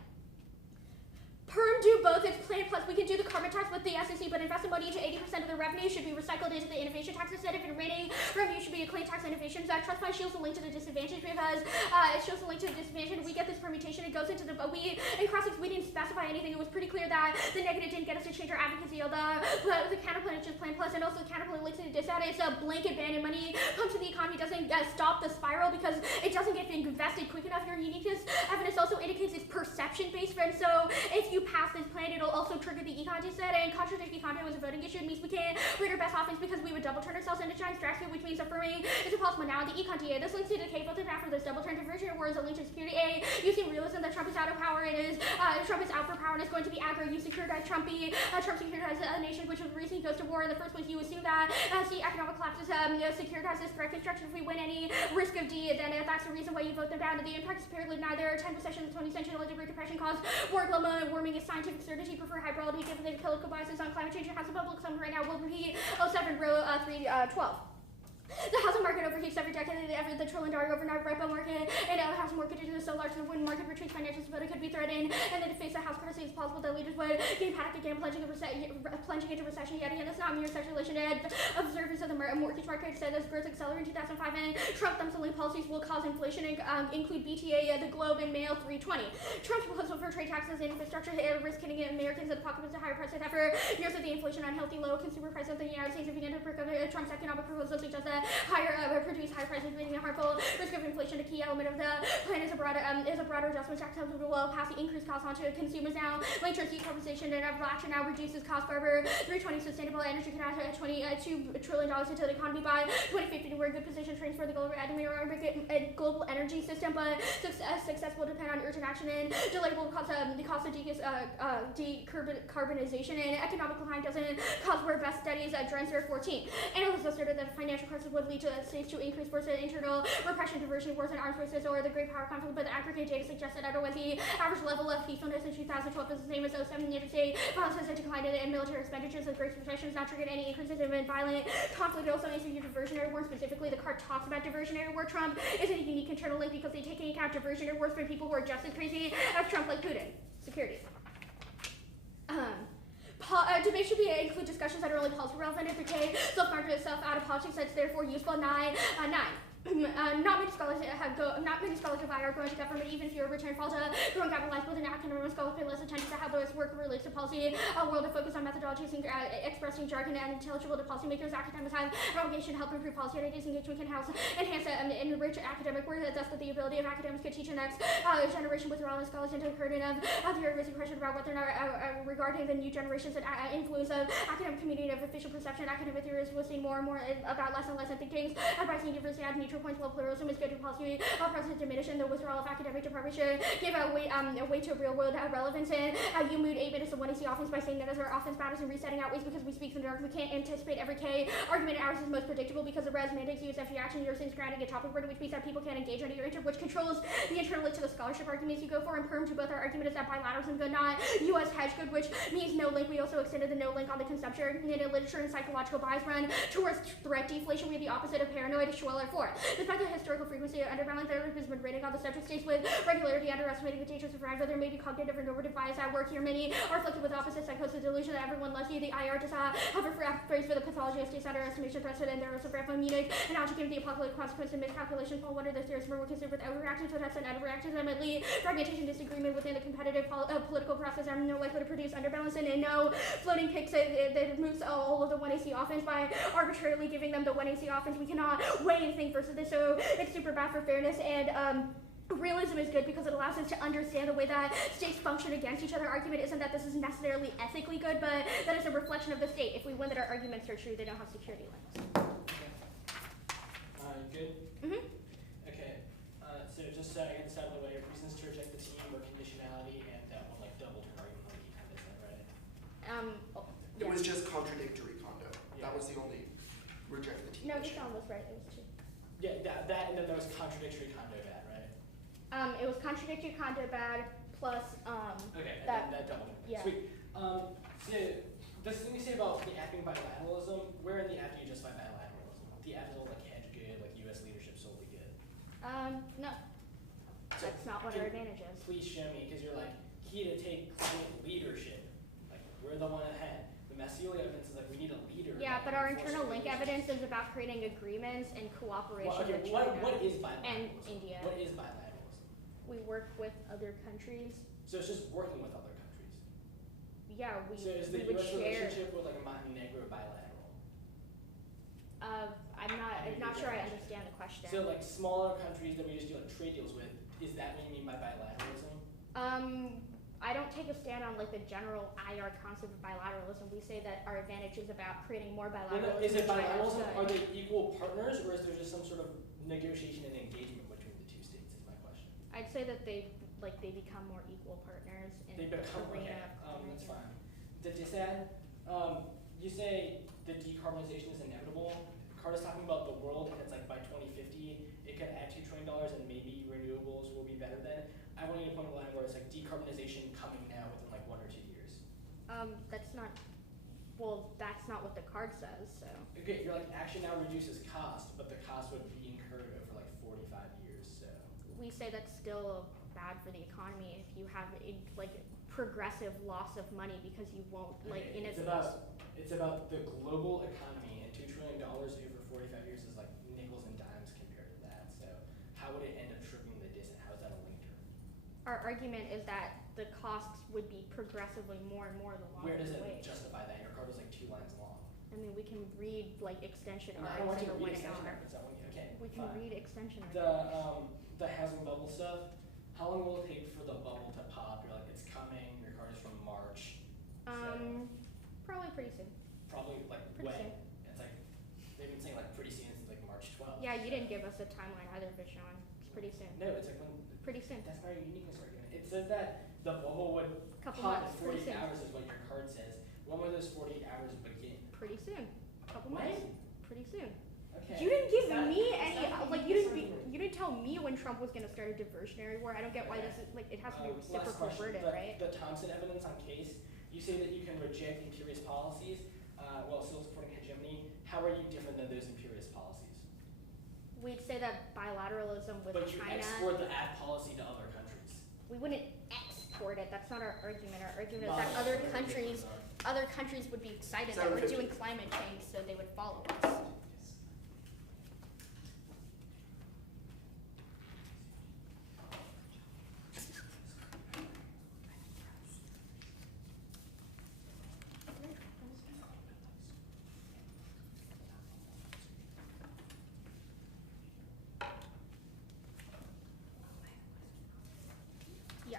Perm do both. It's plan plus. We can do the carbon tax with the SEC, but investment money into 80% of the revenue should be recycled into the innovation tax instead of remaining revenue should be a clean tax innovation. So trust fund shields the link to the disadvantage because it shows the link to the disadvantage. We get this permutation. It goes into the in crossings we didn't specify anything. It was pretty clear that the negative didn't get us to change our advocacy. The counterplan is just plan plus, and also the counterplan links to the disadvantage. It's a blanket ban, and money comes to the economy doesn't stop the spiral because it doesn't get invested quick enough. Your uniqueness evidence also indicates it's perception based, friends. So if you pass this plan, it'll also trigger the econ set, and contradicting content was a voting issue. It means we can't read our best offense because we would double turn ourselves into giant stress, which means affirming is impossible. Now the econ TA. This links to the K filter after this double turn diversion, whereas a link to security A. Using realism that Trump is out of power and Trump is out for power and is going to be aggro. You securitized Trump securitized a nation, which was the reason he goes to war in the first place. You assume that the economic collapse is securitizes threat construction. If we win any risk of D, then that's the reason why you vote them down. The impact is apparently neither 10 recession in the 20th century nor the Great Depression caused war. Global warming is scientific certainty. Prefer hybridity given the political biases on climate change. It has a public summary right now. Will repeat 07 row 312. The housing market overheats every decade. The $1 trillion overnight repo market and the housing market is so large that when market retreats, financial stability could be threatened. And then to face a house crisis, it's plausible that leaders would gain panic again, plunging into recession yet again. That's not mere speculation. And observers of the mortgage market said as growth accelerated in 2005, and Trump thumbs-only policies will cause inflation and include BTA, the Globe, and Mail 320. Trump's proposal for trade taxes and infrastructure risk hitting Americans at the pocketbook to higher prices after years of the inflation, unhealthy low consumer prices of the United States. If you begin to perk up Trump's economic proposal suggests that produce higher prices, meaning a harmful risk of inflation. A key element of the plan is a broader adjustment tax that will pass the increased costs onto consumers now. Linked to decarbonization and action now reduces cost for over 320 sustainable energy can add $22 trillion into the economy by 2050. We're in good position to transfer the global energy system, but success will depend on urgent action and delayable cost of decarbonization, and economic decline doesn't cause where best studies trends are 14. Analysts asserted that a financial crisis would lead to states to increase force and internal repression, diversion, wars, and arms races, or the great power conflict, but the aggregate data suggests that otherwise the average level of peacefulness in 2012 is the same as 07. Interstate violence has declined in military expenditures. The Great Recession has not triggered any increases in violent conflict. It also makes a diversionary war. Specifically, the card talks about diversionary war. Trump isn't a unique internal link because they take into account diversionary wars for people who are just as crazy as Trump, like Putin. Security. Debate should include discussions that are only policy relevant. If K self-market itself out of politics, that's therefore useful. 9. Not many scholars of I are going to government, even if you're a return fall to growing government life. Within academic scholars pay less attention to how those work relates to policy world and focus on methodologies and expressing jargon and intelligible to policymakers. Academics have an obligation to help improve policy ideas. Engagement can enhance and enrich academic work. Thus, the ability of academics could teach the next generation with relevant scholars into the current of the raising question about whether or not regarding the new generations and influence of academic community of official perception. Academic theorists will see more and more about less and less think tanks. Advising diversity at neutral points while pluralism is good to policy process diminish, and the withdrawal of academic departments should give a weight to real world relevance. And you mood 8 minutes of 1AC offense by saying that as our offense matters and resetting outweighs because we speak in the dark. We can't anticipate every K argument. Ours is most predictable because the res mandates use FG action. Your things granting a topic word, which means that people can't engage under your inter, which controls the internal link to the scholarship arguments you go for. And perm to both our argument is that bilateralism good, not U.S. hedge good, which means no link. We also extended the no link on the consumption in literature and psychological bias run towards threat deflation. We have the opposite of paranoid. Schweller 4. Despite the historical frequency of underground therapy has been rating on the subject states with regularity, underestimating the dangers of rhyme, though there may be cognitive or normative bias at work here. Many are afflicted with opposite psychosis, delusion that everyone loves you. The IR does have a phrase for the pathology of states underestimation, threats, and there is a Munich analogy given the apocalyptic consequence of miscalculation. Paul wondered if there's more considered with overreacting to tests and underreacting to ultimately fragmentation, disagreement within the competitive political process are no likely to produce underbalance, and no floating picks that moves all of the 1AC offense by arbitrarily giving them the 1AC offense. We cannot weigh anything versus this, so it's super bad for fairness. And realism is good because it allows us to understand the way that states function against each other. Argument isn't that this is necessarily ethically good, but that is a reflection of the state. If we win that our arguments are true, they don't have security limits. Good? Mm-hmm. Okay, so just I get this out of the way. Reasons to reject the team were conditionality and that one like double turn argument like you kind of said, right? It was just contradictory conduct. Yeah. That was the only reject the team. No, issue. Vishan was right. It was 2. Yeah, that and then there was contradictory condo bad, right? It was contradictory condo bad plus Okay, that and then that double turn. yeah. Sweet. So this thing you say about the acting bilateralism, where in the app do you justify bilateralism? The app is all like hedge good, like US leadership solely good. No. That's not what our advantage is. Please show me, because you're like key to take climate leadership. Like, we're the one ahead. The Massili evidence is like, we need a leader. Yeah, that but can our enforce internal link regulations. evidence is about creating agreements and cooperation Well, okay, with China what is bilateralism? and India. What is bilateralism? We work with other countries. So it's just working with other countries. Yeah, we, So is we the would US share. relationship with like a Montenegro bilateral? I'm not sure I understand the question. So like smaller countries that we just do like trade deals with, is that what you mean by bilateralism? I don't take a stand on like the general IR concept of bilateralism. We say that our advantage is about creating more Well, bilateralism. no, is it with China, bilateralism? so- Are they equal partners, or is there just some sort of negotiation and engagement between the two states? Is my question. I'd say that they become more equal partners in They become the arena okay. of That's climate. fine. The dissad, you say the decarbonization is inevitable. Carter's talking about the world, and it's like by 2050 it could add $2 trillion, and maybe renewables will be better then. I want you to point a line where it's like decarbonization coming now within like 1 or 2 years. That's not. Well, that's not what the card says. So. Okay, you're like action now reduces cost, but the cost would be incurred over like 45 years. So We say that's still bad for the economy if you have a like progressive loss of money because you won't like okay, in a it's about the global economy, and $2 trillion over 45 years is like nickels and dimes compared to that. So how would it end up tripping the dissent? How is that a link term? Our argument is that the costs would be progressively more and more the longer Where does the it wait. justify that? Your card is like 2 lines long. I mean, we can read like extension I don't want args you to or read 1 extension hour. records. I want you, okay, We can fine. read extension args. The housing bubble stuff, how long will it take for the bubble to pop? You're like, it's coming, your card is from March. Probably pretty soon. Probably like Pretty when? soon. It's like, they've been saying like pretty soon since like March 12th. Yeah, you so- didn't give us a timeline either, Vishan. It's pretty soon. No, it's like when, Pretty soon. that's not a uniqueness argument. It says that the bubble would Couple pop months. in Pretty 48 soon. hours is what your card says. When will those 48 hours begin? Pretty soon. Couple When? months. Pretty soon. Okay. You didn't give Is that- me is any that a like uniqueness you didn't tell me when Trump was gonna start a diversionary war. I don't get why this is like it has to be Last reciprocal question. burden, right? The Thompson evidence on case, you say that you can reject imperious policies while still supporting hegemony. How are you different than those imperious policies? We'd say that bilateralism with But you China, export the ad policy to other countries. we wouldn't export it. That's not our argument. Our argument is that Well, other countries would be excited that we're 750. doing climate change, so they would follow us. Yeah.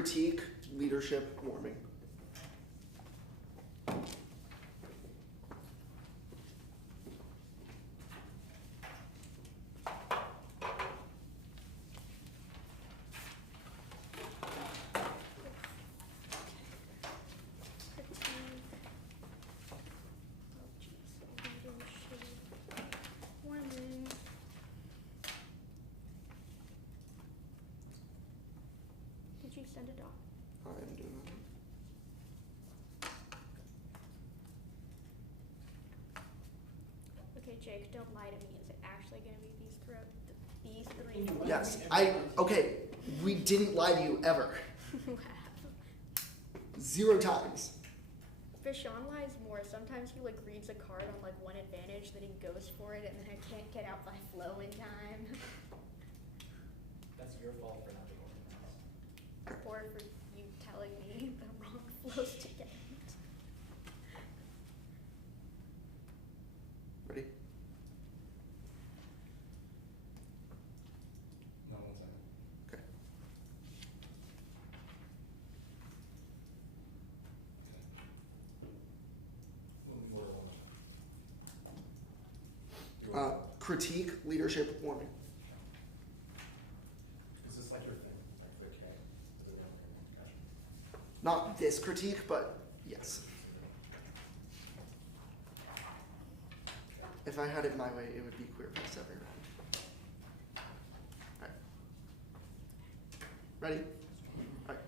critique leadership warming. Did you send it off? I'm doing that. Okay, Jake, don't lie to me. Is it actually going to be these three? Yes, okay, we didn't lie to you ever. 0 times. Vishan lies more. Sometimes he reads a card on one advantage, then he goes for it, and then I can't get out my flow in time. That's your fault for not being organized. Or for you telling me the wrong flows to get. Ready? No, 1 second. Okay. More or less. Critique leadership warming. Is this like your thing? Like the K? Is it like discussion? Not this critique, but yes. If I had it my way, it would be queer past every round. Alright. Ready? Alright.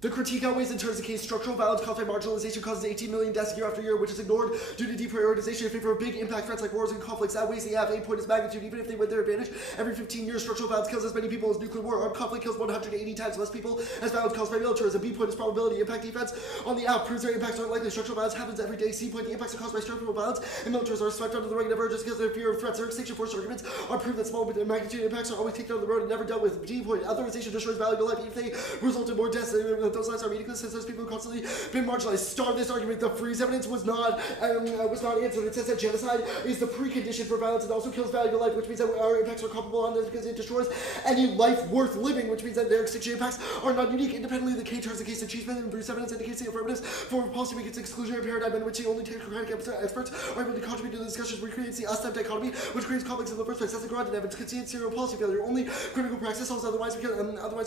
The critique outweighs in terms of case structural violence caused by marginalization causes 18 million deaths year after year, which is ignored due to deprioritization in favor of big impact threats like wars and conflicts. Outweighs the AF 8 magnitude, even if they win their advantage. Every 15 years, structural violence kills as many people as nuclear war. Armed conflict kills 180 times less people as violence caused by militarism. B point is probability. Impact defense on the AF proves their impacts aren't likely. Structural violence happens every day. C point, the impacts are caused by structural violence, and militarism are swept under the rug never just because of their fear of threats. Their extinction force arguments are proof that small magnitude impacts are always taken on the road and never dealt with. D point, authorization destroys valuable life if they result in more deaths. Those lives are meaningless since those people have constantly been marginalized. Star this argument, the freeze evidence was not answered. It says that genocide is the precondition for violence and also kills valuable life, which means that our impacts are comparable on this because it destroys any life worth living, which means that their extinction impacts are not unique. Independently, the K turns the case of Cheeseman and Bruce evidence indicates the affirmative form of policy against exclusionary paradigm in which the only technocratic experts are able to contribute to the discussions recreates the us-them dichotomy, which creates conflicts in the first place. That's the grounded evidence. Conceded serial policy failure. Only critical praxis solves, otherwise we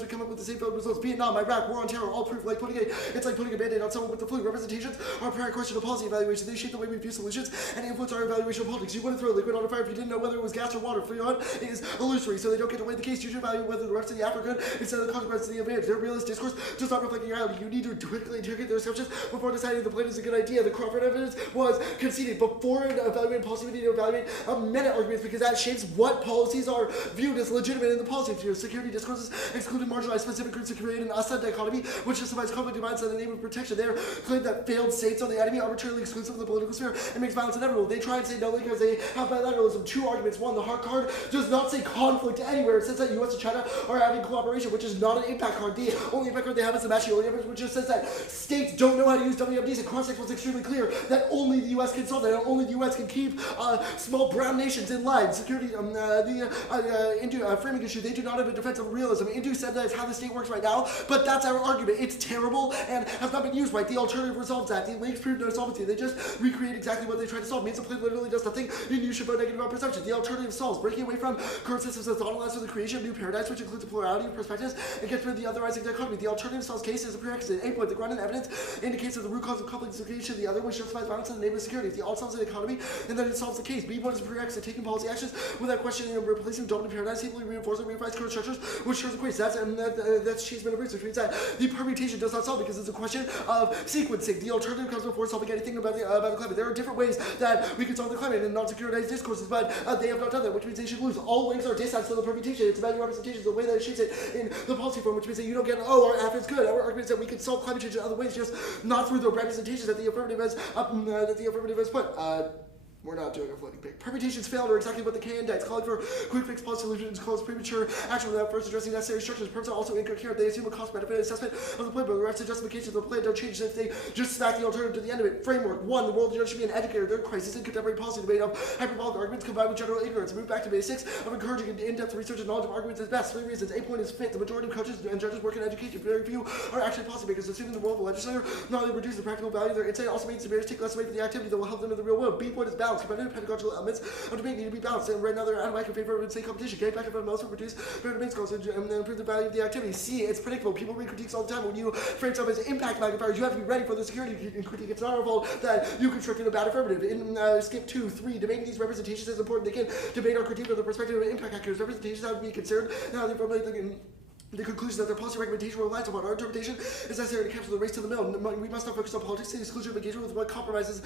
come up with the same failed results. Vietnam, Iraq, war on terror, all proof it's like putting a band-aid on someone with the flu. Representations are a prior question of policy evaluation. They shape the way we view solutions and influence our evaluation of politics. You wouldn't throw a liquid on a fire if you didn't know whether it was gas or water. Freon is illusory, so they don't get to weigh the case. You should evaluate whether the rest of the app are good instead of the consequences of the advantage. Their realist discourse does not reflect reality. You need to quickly interrogate their assumptions before deciding the plan is a good idea. The Crawford evidence was conceded. Before evaluating policy, we need to evaluate meta-arguments because that shapes what policies are viewed as legitimate in the policy sphere. Security discourses excluded marginalized specific groups to create an us-them dichotomy, which justifies conflict divides in the name of protection. They claim that failed states are the enemy, arbitrarily exclusive of the political sphere, and makes violence inevitable. They try and say no because they have bilateralism. 2 arguments. 1, the hard card does not say conflict anywhere. It says that US and China are having cooperation, which is not an impact card. The only impact card they have is the Machiavelli evidence, which just says that states don't know how to use WMDs, and context was extremely clear that only the US can solve that, and only the US can keep small brown nations in line. Security, Indu framing issue, they do not have a defense of realism. Indu said that is how the state works right now, but that's our argument. It's terrible and has not been used right. The alternative resolves that. The links prove no solvency. They just recreate exactly what they tried to solve. Means the plan literally does nothing. You should vote negative on perception. The alternative solves, breaking away from current systems that thought allows for the creation of new paradigms, which includes a plurality of perspectives, and gets rid of the otherizing dichotomy. The alternative solves case is a prerequisite. 8 point, the grounded evidence indicates that the root cause of conflict is the creation of the other, which justifies violence in the name of security. If the alt solves the economy, and then it solves the case. B point is a prerequisite. Taking policy actions without questioning and replacing dominant paradigms, simply reinforcing reinforce current structures, which shows equates. That's Cheeseman and Bruce, which means that the permutation does not solve because it's a question of sequencing. The alternative comes before solving anything about the climate. There are different ways that we can solve the climate and not securitized discourses, but they have not done that, which means they should lose. All links are distance to the permutation. It's about your representation, the way that it shapes it in the policy form, which means that you don't get, our app is good. Our argument is that we can solve climate change in other ways, just not through the representations that the affirmative has put. We're not doing a floating pick. Permutations failed are exactly what the K index, calling for quick fix policy solutions, calls premature action without first addressing necessary structures. Perms are also incoherent. They assume a cost-benefit assessment of the plan, but the rest of justifications of the plan don't change if they just stack the alternative to the end of it. Framework. 1. The world judge should be an educator. Third, crisis in contemporary policy debate of hyperbolic arguments combined with general ignorance. Move back to basics of encouraging in-depth research and knowledge of arguments is best. 3 reasons. 8 point is fit. The majority of coaches and judges work in education. Very few are actually policymakers. Assuming the role of a legislator not only reduces the practical value of their insight, also means debaters take less away from the activity that will help them in the real world. B point is balance. Competitive pedagogical elements of debate need to be balanced, and right now they're out of whack in favor of insane competition. Get back and also reduce better debate scores and improve the value of the activity. C, it's predictable. People read critiques all the time. When you frame stuff as impact magnifiers, you have to be ready for the security critique. It's not our fault that you constructed a bad affirmative. In skip 2, 3, debating these representations is important. They can debate our critique from the perspective of impact actors. Representations have to be considered. Now they formulate the conclusion that their policy recommendation relies upon our interpretation is necessary to capture the race to the middle. We must not focus on politics to the exclusion of engagement with what comprises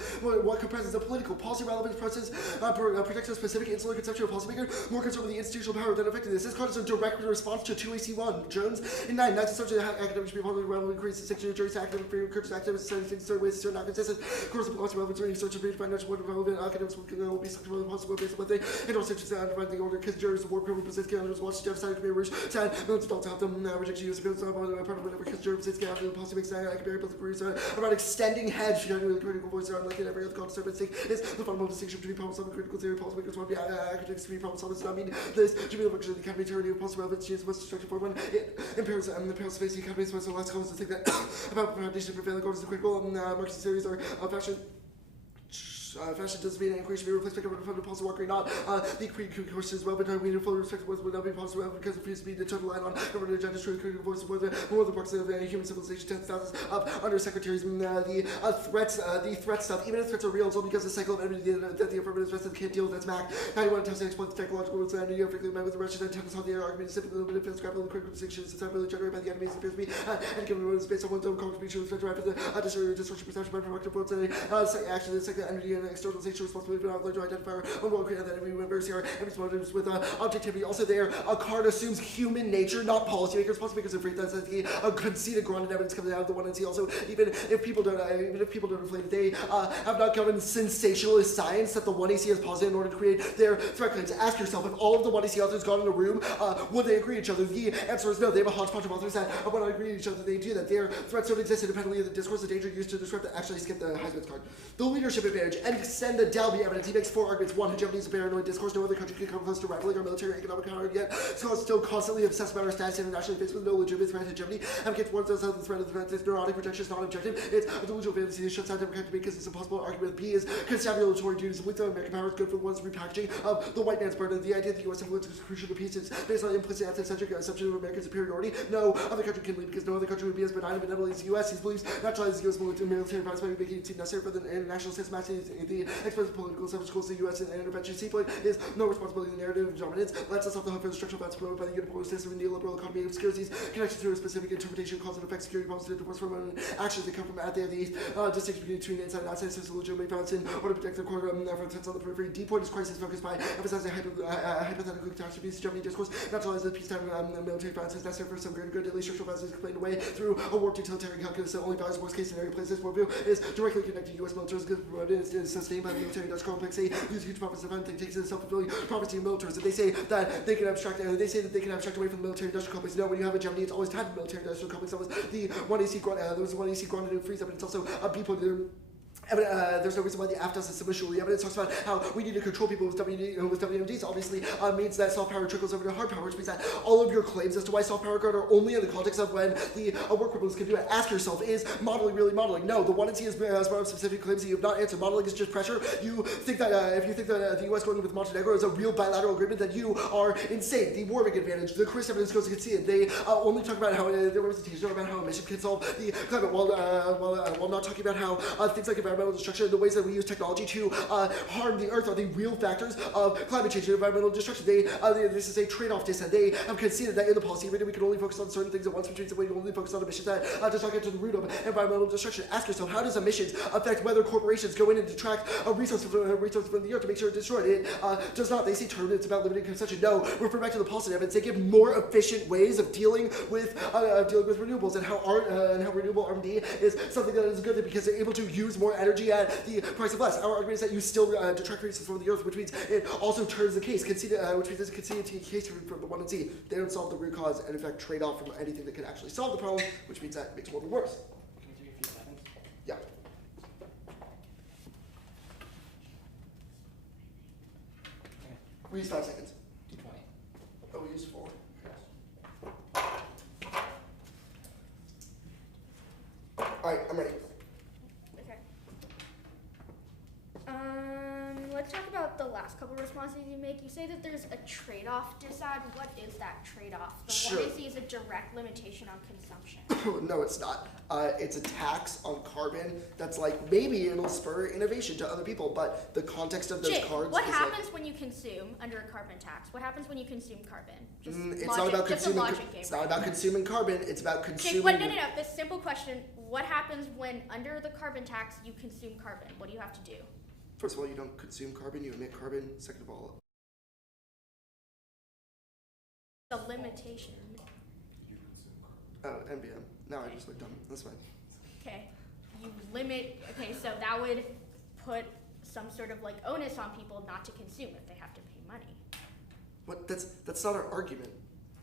a political policy relevance process protects a specific insular conception of policymaker, more concerned with the institutional power than effectiveness. This card is a direct response to 2AC1. Jones in 9. That's subject to academics be publicly relevant, increase the section of juries academic freedom, encourages activists to study things certain ways to not consistent. Of course, the policy relevance or research of financial what relevant academics will be subject to possible based on what they and also just define the order because juries war criminal positions candidates watch to decide to be a rich sad no adults help them reject use because juries states can have the policy makes I can be able to agree about extending heads with a critical voice around like in every other concept mistake is the fundamental distinction between problem solving critical theory policymakers want to be academics to be problem solvers does not mean this to be the function of the academy tyranny of policy relevance is most destructive for one it impairs the space the academy is the last comments to think that about foundation prevailing orders the critical Marxist theories are fashion does mean an increase to be replaced by government policy work or not. The questions well, but we need fully respect was would not be possible because it appears to be the total line on government agenda to critical voice more the parts of human civilization 10,000 up under secretaries the threat stuff. Even if threats are real, it's all because the cycle of enmity that the affirmative rest can't deal with that's Mac. Now you want to test and explain the technological roots and frequently met with the Russian antennas on the argument is simply a little bit of scrapple and critical distinctions that's not really generated by the enemies appears to be and given what is based on one's own contribution with respect to the distortion perception by productive votes and action the second enmity and externalization responsibility for not to identify or well create that enemy members here and motives with objectivity. Also there, a card assumes human nature, not policymakers. Policymakers are free. That's a conceded grounded evidence coming out of the one and see. Also, even if people don't inflate it, they have not gotten sensationalist science that the 1AC has posited in order to create their threat claims. Ask yourself, if all of the 1AC authors got in a room, would they agree with each other? The answer is no. They have a hodgepodge of authors that would not agree with each other. They do that. Their threats don't exist independently of the discourse, the danger used to describe that. Actually, skip the Heisman's card. The leadership advantage and extend the Dalby evidence. He makes 4 arguments. 1, hegemony is a paranoid discourse. No other country can come close to rivaling our military and economic power yet. Scholars still constantly obsessed about our status internationally faced with no legitimate threat to hegemony. Advocates warns us that the threat of the threat is neurotic projection is not objective. It's a delusional fantasy that shuts out democratic debate because it's impossible. Argument B is constabulatory duties with the American power is good for the one's repackaging of the white man's burden. The idea that the U.S. influence is crucial to peace is based on implicit ethnocentric assumption of American superiority. No other country can lead because no other country would be as benign and benevolent as the U.S. His beliefs naturalize the U.S. military prowess by making it seem necessary for the international system the expensive political establishment schools the U.S. and intervention. C point is no responsibility. The narrative of dominance lets us off the hook for the structural balance promoted by the unipolar system and neoliberal economy obscures these connections to a specific interpretation, cause and effect, security problems, and divorce from actions that come from at the end of the East. Distinction between inside and outside systems legitimately found in order to protect the core from threats on the periphery. D point is crisis focused by emphasizing hypothetical catastrophes. Germany discourse naturalizes peacetime military violence is necessary for some greater good. At least structural violence is explained away through a warped utilitarian calculus that only values worst case scenario plays. This worldview is directly connected to U.S. militarism because promoted is sustained by the military Industrial complex. A use huge profits to fund things takes in self-fulfilling prophecy of militarism. They say that they can abstract away from the military industrial complex. No, when you have a Germany, it's always tied to the military industrial complex. That was the 1AC there was 1AC grounded and frees up, and it's also a B point. There's no reason why the AF doesn't submission. The evidence talks about how we need to control people with WMDs. Obviously, means that soft power trickles over to hard power, which means that all of your claims as to why soft power guard are only in the context of when the work criminals can do it. Ask yourself, is modeling really modeling? No, the 1&C has brought up specific claims that you have not answered. Modeling is just pressure. You think that if you think that the U.S. going with Montenegro is a real bilateral agreement, then you are insane. The Warwick advantage. The Chris evidence goes to concede. They only talk about how their representation about how a mission can solve the climate, while not talking about how things like environmental destruction, the ways that we use technology to harm the earth are the real factors of climate change and environmental destruction. This is a trade-off dissent. They have conceded that in the policy arena we can only focus on certain things at once, which means that we can only focus on emissions that does not get to the root of environmental destruction. Ask yourself, how does emissions affect whether corporations go in and detract a resource from the earth to make sure it's destroyed? It does not. They say it's about limiting consumption. No, refer back to the policy evidence. They give more efficient ways of dealing with renewables and how renewable R&D is something that is good because they're able to use more energy energy at the price of less. Our argument is that you still detract radius from the Earth, which means it also turns the case, which means it's a continuity case from the 1 and Z. They don't solve the root cause and in fact trade off from anything that can actually solve the problem, which means that it makes warming worse. Can we take a few seconds? Yeah. Okay. We use 5 seconds. D20. Oh, we used 4. Alright, I'm ready. Okay. Let's talk about the last couple responses you make. You say that there's a trade-off disad. What is that trade-off? The Sure. 1AC is a direct limitation on consumption. No, it's not. It's a tax on carbon that's like, maybe it'll spur innovation to other people, but the context of those Jake, cards what is happens when you consume under a carbon tax? What happens when you consume carbon? Just it's logic, not about just consuming. a logic game. It's not about consuming carbon. It's about consuming. Jake, what, no. This simple question: what happens when under the carbon tax you consume carbon? What do you have to do? First of all, you don't consume carbon. You emit carbon. Second of all, The limitation. You consume carbon. oh, NBM. Now I just looked dumb. That's fine. Okay, you limit. Okay, so that would put some sort of like onus on people not to consume if they have to pay money. What? That's not our argument.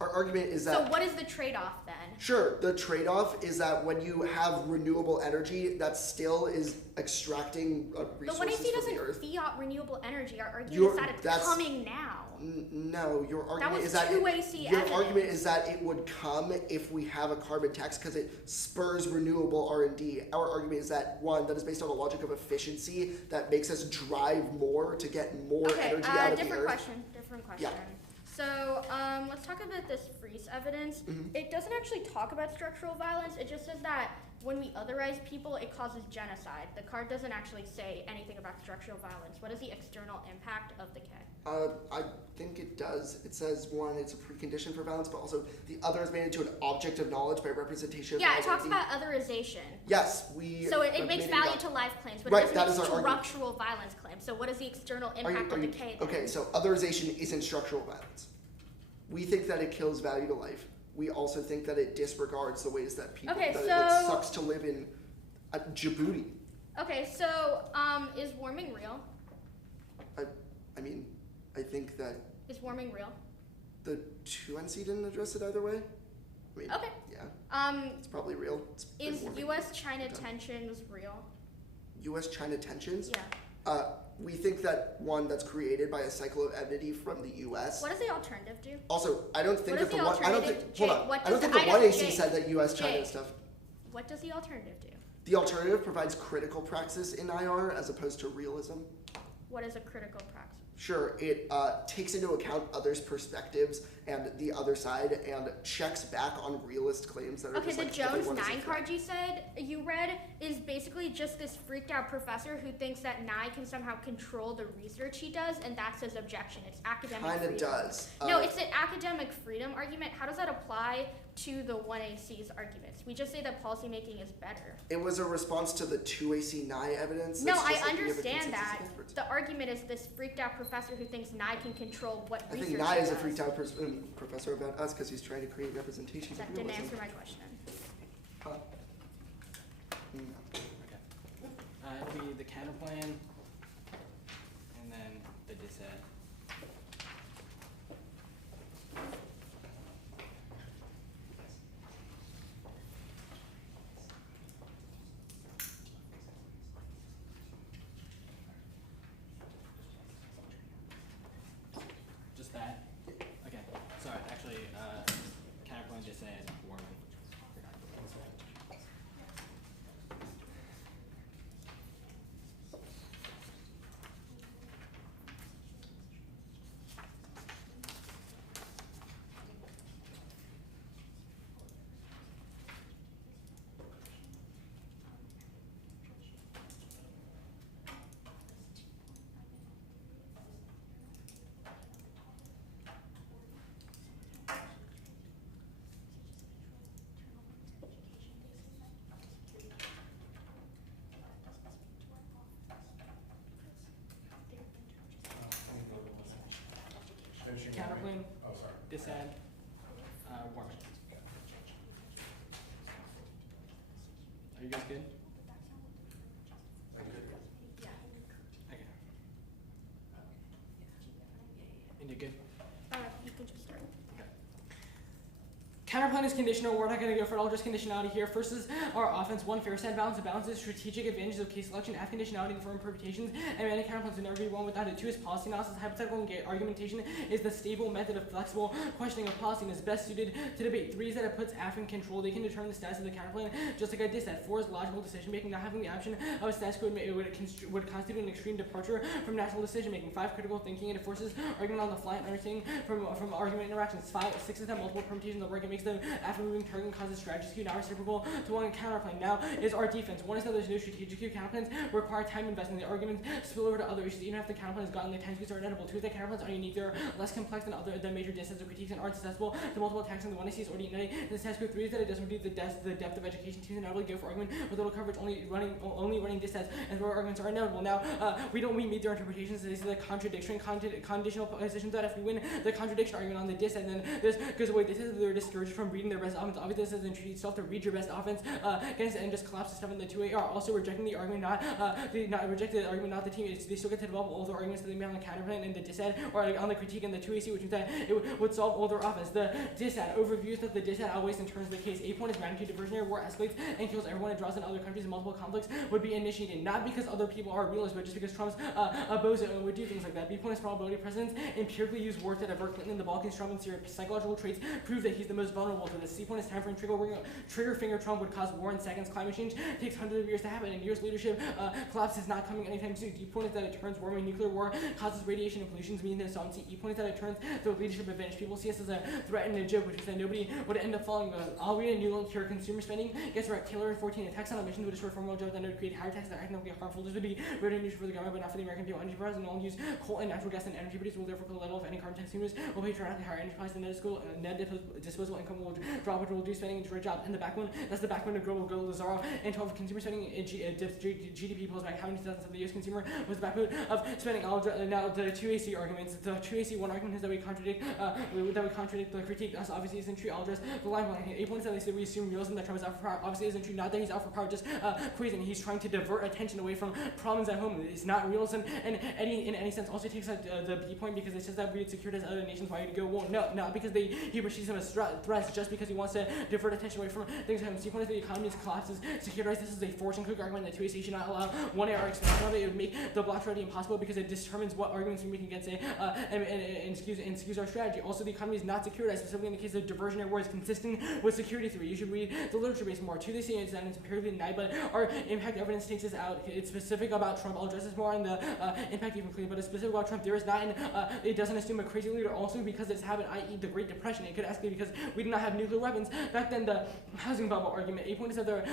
Our argument is that. So what is the trade-off then? Sure, the trade-off is that when you have renewable energy, that still is extracting The resources 1AC from doesn't the earth. fiat renewable energy. Our argument You're- is that it's that's- coming now. No, your argument was is that 2AC your evidence. argument is that it would come if we have a carbon tax because it spurs renewable R&D. Our argument is that one, that is based on a logic of efficiency that makes us drive more to get more Okay, energy out of the different earth. question. Yeah. So, let's talk about this freeze evidence. Mhm. It doesn't actually talk about structural violence. It just says that when we otherize people, it causes genocide. The card doesn't actually say anything about structural violence. What is the external impact of the K? I think it does. It says one, it's a precondition for violence, but also the other is made into an object of knowledge by representation. Yeah, of it talks identity. about otherization. Yes, we. So it have makes made value about- to life claims, but Right, it that doesn't is make our argument. structural violence claims. So what is the external Are impact you- of the K then? Okay, so otherization isn't structural violence. We think that it kills value to life. We also think that it disregards the ways that people Okay, that it so- sucks to live in Djibouti. Okay, so is warming real? I mean, I think that Is warming real? the 2NC didn't address it either way. I mean, Okay. yeah, it's probably real. It's been Is warming. U.S.-China done. tensions real? U.S.-China tensions? Yeah. We think that one that's created by a cycle of enmity from the U.S. What does the alternative do? Also, I don't think What that is the the one. I don't alternative? think. Hold Jake, on. what I don't does think the the item- 1AC Jake, said that U.S.-China Jake. stuff. What does the alternative do? The alternative provides critical praxis in IR as opposed to realism. What is a critical praxis? Sure, it takes into account others' perspectives and the other side and checks back on realist claims that are Okay, just the like Jones everyone is a 9 threat. card you read is basically just this freaked out professor who thinks that Nye can somehow control the research he does, and that's his objection. It's academic Kinda freedom. does. No, it's an academic freedom argument. How does that apply to the 1AC's arguments? We just say that policymaking is better. It was a response to the 2AC Nye evidence. No, that's I just like we have a understand consensus that. of experts. The argument is this freaked out professor who thinks Nye can control what I research think he Nye is a does. freaked out professor about us because he's trying to create representation That of didn't realism. answer my question. Huh? No. It'll be the counterplan, and then the dissent. Just that? Okay, sorry, actually, counterplan, dissent, warming. Finishing Counterclaim. warming. Oh, sorry. Dissent, warming. Are you guys good? Like good? Indu, good. You can just start. Counterplan is conditional. We're not going to go for it. I'll just conditionality here. First is our offense. 1, fair set balance. The balance is strategic advantages of case selection, F conditionality, and form permutations, and many counterplans will never be one without it. 2 is policy analysis. Hypothetical argumentation is the stable method of flexible questioning of policy and is best suited to debate. 3 is that it puts F in control. They can determine the status of the counterplan just like I did that. 4 is logical decision making. Not having the option of a status quo would constitute an extreme departure from natural decision making. 5, critical thinking. It forces argument on the fly and understanding from argument interactions. 6 is that multiple permutations of argument makes them after moving target causes strategy skew, now reciprocal to one counterplane. Now is our defense. 1 is that there's no strategic skew. Counterplanes require time investment. The arguments spill over to other issues even after the counterplane is gotten. The time skews are inedible. 2 is that counterplanes are unique. They're less complex than major distance or critiques and aren't accessible to multiple attacks. And the 1 I see is already innate. The status quo. 3 is that it doesn't reduce the depth of education. 2 is not really go for argument with little coverage, only running distance, and where arguments are inevitable. Now we meet their interpretations. This is the conditional positions that if we win the contradiction argument on the distance, then this goes away. This is they're discouraged from reading their best offense. Obviously, this doesn't treat itself to read your best offense against it and just collapse the stuff in the 2A. Are also rejecting the argument, not the team. They still get to develop all the arguments that they made on the counterplan and the dissent, or on the critique and the 2AC, which means that it would solve all their offense. The dissent overviews that the dissent outweighs in terms of the case. 8 point is magnitude diversionary war escalates and kills everyone it draws in other countries and multiple conflicts would be initiated, not because other people are realists, but just because Trump's oppose it and would do things like that. B point is probability. Presidents empirically use work that avert Clinton in the Balkans, Trump, and Syria. Psychological traits prove that he's the most vulnerable to this. C point is time frame. Trigger finger Trump would cause war in seconds. Climate change takes hundreds of years to happen, and years leadership collapse is not coming anytime soon. D point is that it turns warming. Nuclear war causes radiation and pollution, meaning insolvency. E point is that it turns the leadership advantage. People see us as a threat and a joke, which is that nobody would end up following us. I'll read a new loan cure consumer spending. Guess right. Taylor and 14 attacks on emissions would destroy formal jobs and would create higher taxes that are economically harmful. This would be very neutral for the government, but not for the American people. Energy prices and all use coal and natural gas and energy producers will therefore put a level of any carbon tax consumers will pay dramatically higher energy prices. The net disposable income will drop, which will reduce spending and destroy jobs. And the backbone, that's the backbone of global Lazaro. And 12, consumer spending GDP pulls back. How many thousand of the U.S. consumer was the backbone of spending? Now the 2AC arguments. The 2AC one argument is that we contradict the critique. That's obviously isn't true. I'll address the line blank. 8 points that they say we assume realism that Trump is out for power. Obviously isn't true. Not that he's out for power, just crazy. He's trying to divert attention away from problems at home. It's not realism in any sense. Also takes the B point because it says that we had secured as other nations. Why would you go? Well, no, not because he perceives them as threats, just because he wants to divert attention away from things at home. C point is the economy collapses. Securitized. This is a fortune cookie argument that 2AC should not allow one AR expansion of it. It would make the block strategy impossible because it determines what arguments we make against it and skews our strategy. Also, the economy is not securitized, specifically in the case of diversionary war is consistent with security theory. You should read the literature base more. 2, they say it's empirically denied, but our impact evidence takes this out. It's specific about Trump. I'll address this more on the impact even clearly, but it's specific about Trump. There is not, it doesn't assume a crazy leader. Also, because it's happened, i.e., the Great Depression. It could escalate because we did not have nuclear weapons back then. The housing bubble argument. 8 point is that the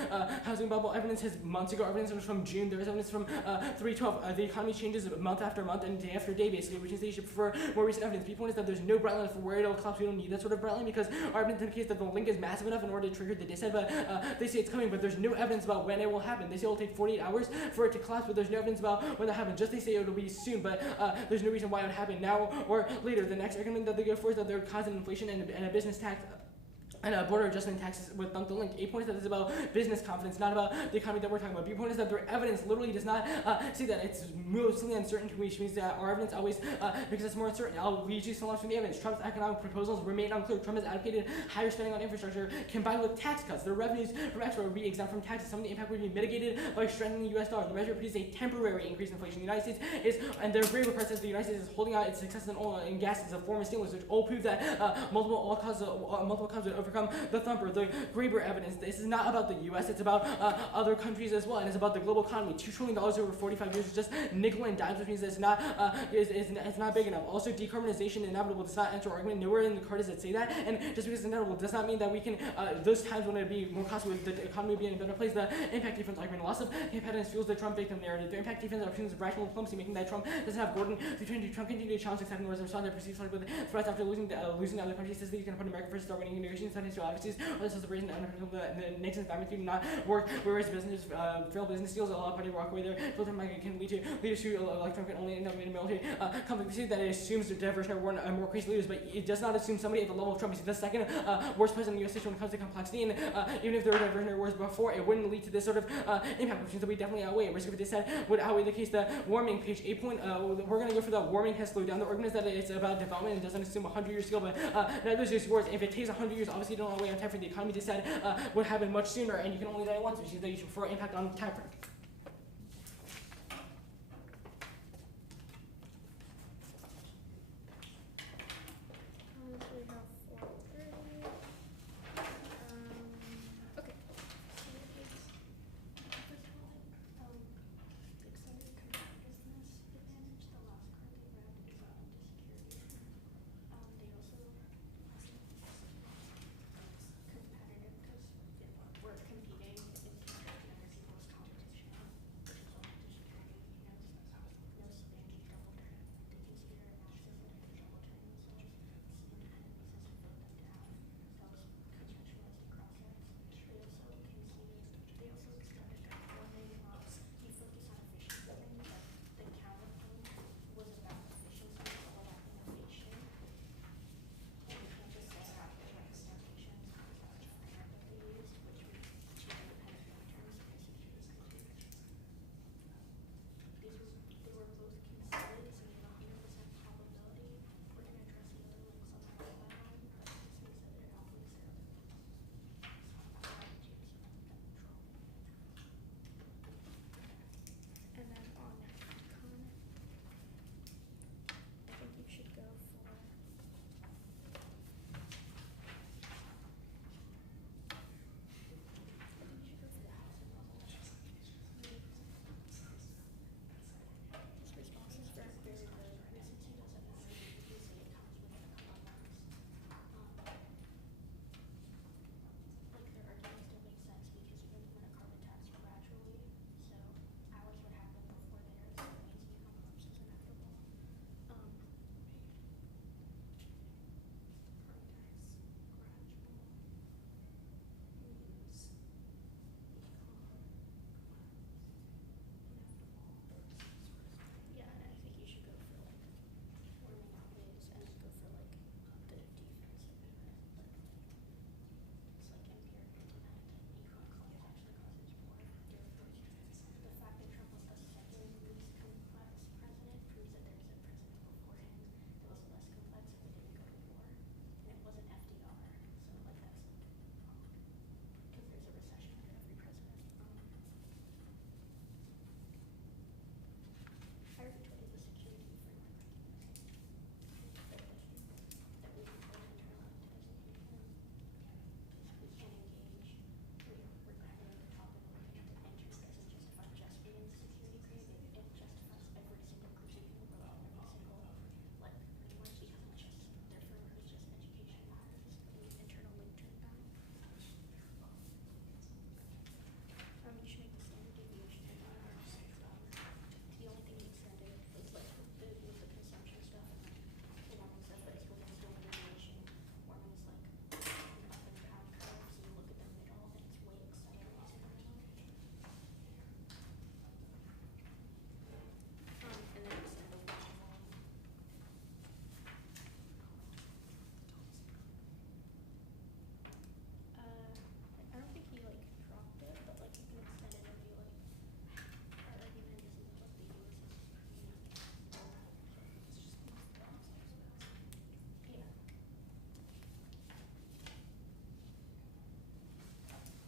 housing bubble evidence is months ago. Evidence was from June. There is evidence from 3/12. The economy changes month after month and day after day, basically, which means they should prefer more recent evidence. B point is that there's no bright line for where it'll collapse. We don't need that sort of bright line because our evidence indicates that the link is massive enough in order to trigger the dissent. But they say it's coming, but there's no evidence about when it will happen. They say it'll take 48 hours for it to collapse, but there's no evidence about when that happens. Just they say it'll be soon, but there's no reason why it would happen now or later. The next argument that they go for is that they're causing inflation and a business tax. And border adjustment taxes with the link. 8 points that is about business confidence, not about the economy that we're talking about. B point is that their evidence literally does not say that. It's mostly uncertain, which means that our evidence always, because it's more uncertain. I'll read you some lines from the evidence. Trump's economic proposals remain unclear. Trump has advocated higher spending on infrastructure combined with tax cuts. Their revenues from export would be exempt from taxes. Some of the impact would be mitigated by strengthening the U.S. dollar. The measure produces a temporary increase in inflation. The United States is, and their greater part says the United States is holding out its success in oil and gas as a form of stimulus, which all prove that multiple causes would overcome the thumper. The Graeber evidence. This is not about the U.S. It's about other countries as well, and it's about the global economy. $2 trillion over 45 years is just nickel and dimes, which means it's not it's not big enough. Also, decarbonization inevitable does not enter argument. Nowhere in the card does it say that, and just because it's inevitable does not mean that we can. Those times when it be more costly, the economy will be in a better place. The impact defense argument. Loss of competitiveness fuels the Trump victim narrative. The impact defense options of rational diplomacy, making that Trump doesn't have Gordon. Trump continue to challenge accepting orders and respond to perceived with threats after losing to other countries. Says that he's going to put America first, start winning negotiations. financial advocacies are the source of reason and the nation's magnitude do not work, whereas business, failed business deals, a lot of party walk away there, filter market can lead to electronic and only end up in a military conflict. We see that it assumes the diversion war and more crazy leaders, but it does not assume somebody at the level of Trump. He's the second worst president in U.S. history when it comes to complexity, and even if there were diversionary wars before, it wouldn't lead to this sort of impact, which means that we definitely outweigh it. Risk of dissent would outweigh the case. The warming, page 8 point, we're going to go for the warming has slowed down. The argument is that it's about development and doesn't assume 100 years scale, but neither is yours. If it takes 100 years, obviously you don't wait on time frame. The economy just said would happen much sooner, and you can only die once, which means that you should prefer impact on time frame. So we have 4:30. Okay. Extended competitiveness advantage. The last card they read is insecurity. They also competitive because we're competing. It's never see most competition, which is all to security. No spammy double turn. They consider it as double turn themselves. And then on econ, I think you should go for the housing bubble. His responses are very good. Recency doesn't matter. Usually it comes with a couple months. Like their argument still makes sense because you implement a carbon tax gradually. So ours would happen before theirs, so it means econ collapse is inevitable. Carbon tax gradual means yeah, and I think you should go for like warming outweighs and go for like the defensive event. It's like empirical demand that econ collapse actually causes war. The fact that Trump was the second least complex president proves that there was a president before him that was less complex and we didn't go to war. And it wasn't FDR. So like that's like because there's a recession under every president. I already told you the security framework that we employ internal activism. We can engage. We're grabbing the topic of looking at the interest doesn't justify just being the security grid. It justifies every single group you can rely on, every single like framework because it's just their framework is just education matters. And internal link to that. You should make the standard deviation and the only thing you extended was like the consumption stuff and like the warming stuff, but it's within still deviation. Warming is like up and down curve, so you look at the middle and it's way extended into the middle. And then extend the warming. I don't think he like dropped it, but like you can extend it and be like, our argument isn't what the US is yeah.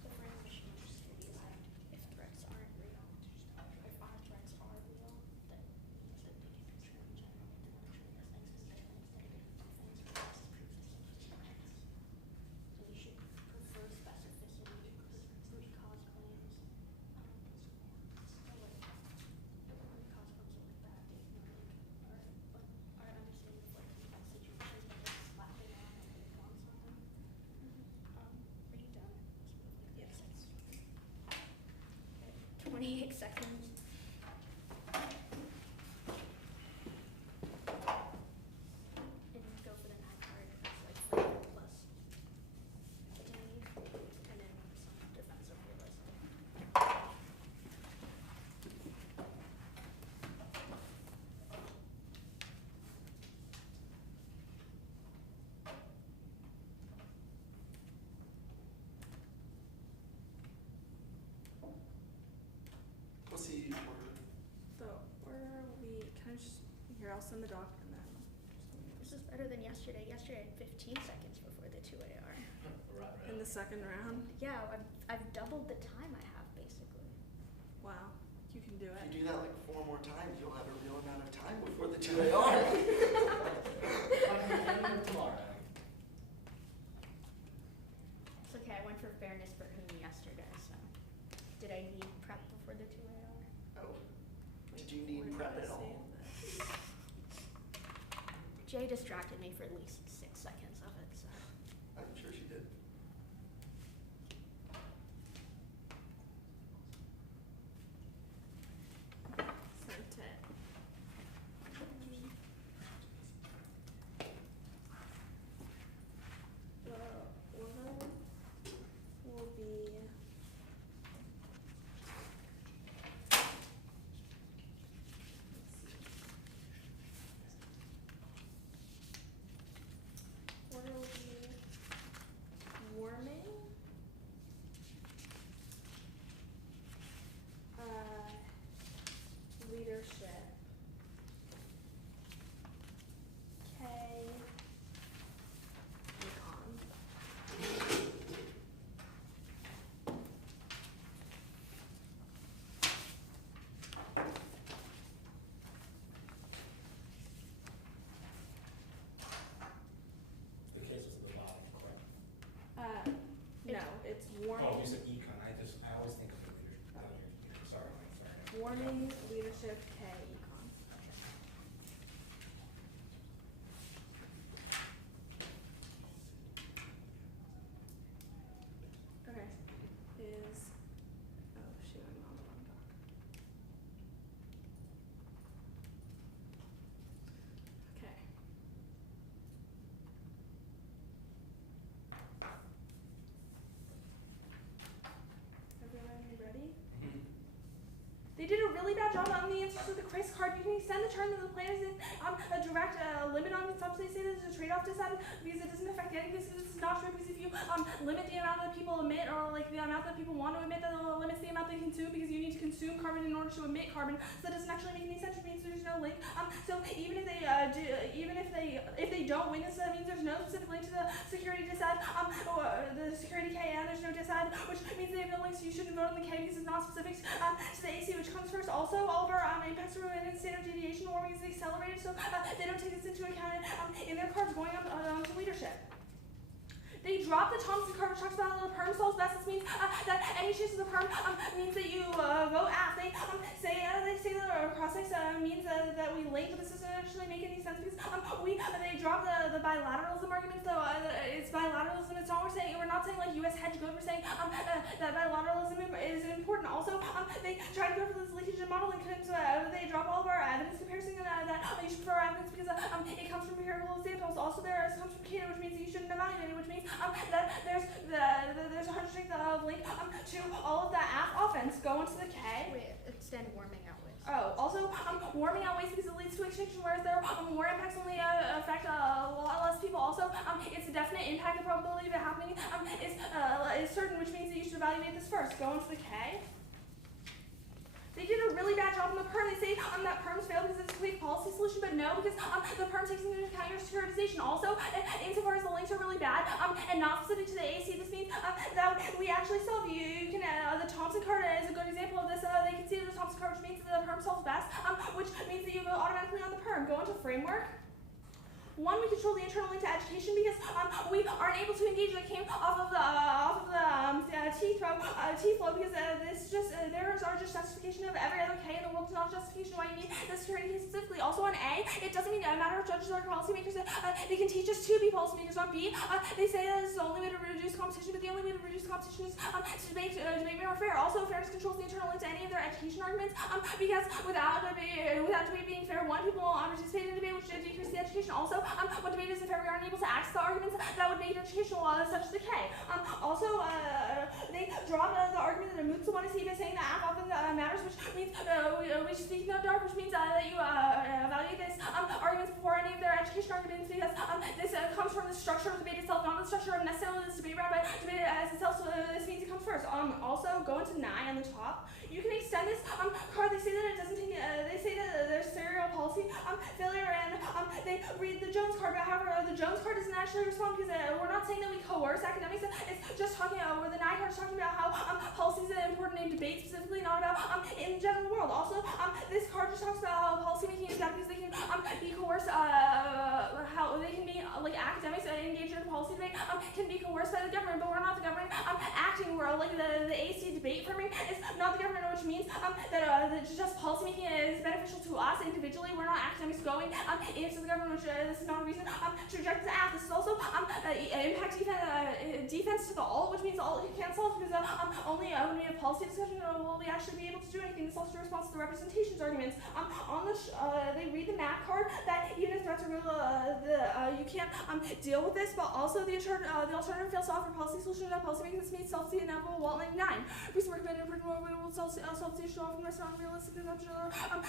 The frame mission of security is that if threats aren't real, if our threats are real, then means that they can control in general, but they're not showing us things because they're instead of defense versus proof. So you should prefer specificity, root cause claims. Root cause claims are like bad data, or our understanding of like complex situations that just slap it on and they want something. Are you done? Yes. 28 seconds. And go for the 9 card. It's like 4 plus. Here, I'll send the doc and then. This is better than yesterday. Yesterday I had 15 seconds before the 2 AR. In the second round. Yeah, I've doubled the time I have basically. Wow, you can do If it. you do that like 4 more times, you'll have a real amount of time before the 2 AR. Tomorrow. It's okay, I went for fairness for him yesterday, so. Did I need prep before the 2 AR? Oh. Did you need Where prep do I at all? save this? Jay distracted me for at least 6 seconds of it, so. I'm sure she did. Sent it. The order will be. Order will be warming. Leadership. K. Econ. The case is at the bottom, correct? No, it's warming. Oh, you said econ, I always think of the leadership, sorry. Warming, leadership, K, econ. Okay. Is, oh shoot, I'm on the wrong doc. Okay. Everyone ready? They did a really bad job on the answers to the quiz card. You can extend the term of the plan is a direct limit on consumption. They say there's a trade-off to that because it doesn't affect anything. This is not true because if you limit the amount that people emit or like the amount that people want to emit, that limits the amount they consume because you need to consume carbon in order to emit carbon. So that doesn't actually make any sense. Which means there's no link. So even if they if they don't win this, that means there's no specific link to the security disad or the security K, and there's no disad, which means they have no links. So you shouldn't vote on the K because it's not specific to the AC, which comes first. Also, all of our impacts are related to standard deviation warming is accelerated, so they don't take this into account in their cards going on to leadership. They drop the Thompson card, which talks about the perm solves best. This means that any choice of the perm means that you vote aft. They say that cross-sex means that we link, but this doesn't actually make any sense because they drop the bilateralism argument. So it's bilateralism. It's not we're not saying like U.S. hedge code. We're saying that bilateralism is important. Also, they try to go for this leakage and modeling claims. They drop all of our evidence comparison that you should prefer evidence because it comes from empirical examples. Also, comes from Cato, which means that you shouldn't evaluate it, which means that there's a 100% link to all of the aft offense. Go into the K. Wait, extend warming outwards. Oh, also warming outweighs because it leads to extinction, whereas their war impacts only affect a lot less people. Also, it's a definite impact. The probability of it happening is certain, which means that you should evaluate this first. Go into the K. They did a really bad job on the perm. They say that perms fail because it's a complete policy solution, but no, because the perm takes into account your securitization. Also, insofar as the links are really bad and not specific to the AC, this means that we actually solve. You can the Thompson card is a good example of this. They can see the Thompson card, which means that the perm solves best, which means that you go automatically on the perm. Go into framework. One, we control the internal link to education because we aren't able to engage. That came off of the T-flow because there are just justification of every other K in the world. It's not justification why you need the security K specifically. Also on A, it doesn't mean a matter of judges or policymakers. They can teach us to be policymakers. On B, they say that this is the only way to reduce competition, but the only way to reduce competition is to make more fair. Also, fairness controls the internal link to any of their education arguments because without debate being fair, one, people won't participate in debate, which decreases the education. Also, when debate isn't fair, we aren't able to access the arguments that would make educational such as the K. Also, they draw the argument that a moots want to see by saying that app often matters, which means we speak in the dark, which means that you evaluate this arguments before any of their education arguments because this comes from the structure of the debate itself, not the structure of necessarily this debate round, but debate as itself. So this means it comes first. Also, go into 9 on the top. You can extend this card. They say that it doesn't take. They say that there's serial policy failure card, but however, the Jones card doesn't actually respond because we're not saying that we coerce academics. It's just talking where the Nye card is talking about how policy is important in debate, specifically not about in the general world. Also, this card just talks about how policy making is bad because they can be coerced. How they can be like academics engaged in a policy debate can be coerced by the government, but we're not the government acting. We're like the AC debate framing is not the government, which means that just policy making is beneficial to us individually. We're not academics going into the government, which this is not a reason to reject the act. This is also impact defense to the alt, which means alt you can't solve because only when we have policy discussion will we actually be able to do anything. This also responds to the representations arguments. They read the map card that even if threats are real, you can't deal with this, but also the alternative fails to offer policy solutions that policy makes this means self-see inevitable Walt 99. Recent recommended improvement more available self-see show often rest on realistic consumption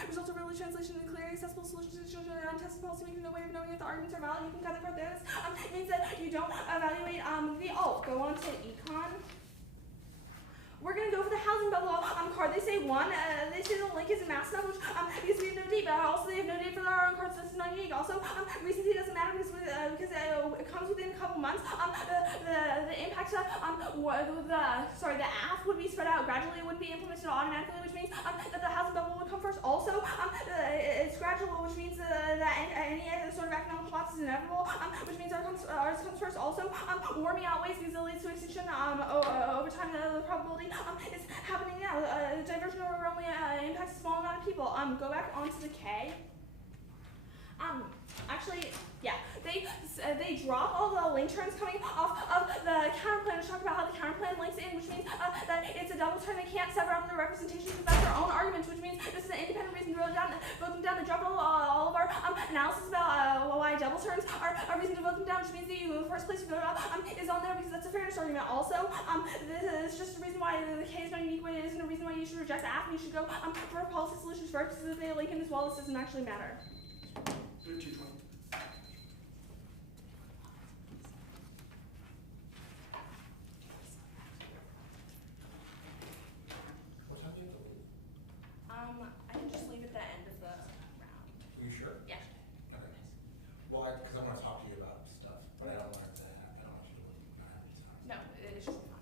results of early translation and clear accessible solutions to children and untested policy making no way of knowing if the arguments are valid. You can cut the card there. This means that you don't evaluate the alt. Go on to econ. We're going to go for the housing bubble card. They say one. They say the link isn't mass enough, which because we have no date, but also they have no date for our own cards. This is not unique. Also, recency doesn't matter because it comes within a couple months. The impact the AF would be spread out gradually. It wouldn't be implemented automatically, which means that the housing bubble would come first. Also, it's gradual, which means that any sort of economic collapse is inevitable, which means ours comes first. Also, warming outweighs because it leads to extinction over time. The probability is happening now. Diversion over only impacts a small amount of people. Go back onto the K. Actually, yeah, they drop all the link terms coming off of the counterplan, which talk about how the counterplan links in, which means that it's a double term. They can't sever out the representation because that's their own arguments, which means this is an independent reason to vote them down. They drop all of our analysis about why double terms are a reason to vote them down, which means that you, in the first place you vote is on there because that's a fairness argument. Also, this is just a reason why the K is not unique. It isn't a reason why you should reject the app and you should go for policy solutions first because if they link in as well, this doesn't actually matter. 220. What time do you have to leave? I can just leave at the end of the round. Are you sure? Yeah. Okay. Well, because I want to talk to you about stuff, but I don't want to. I don't want you to not have any time. No, it's just fine.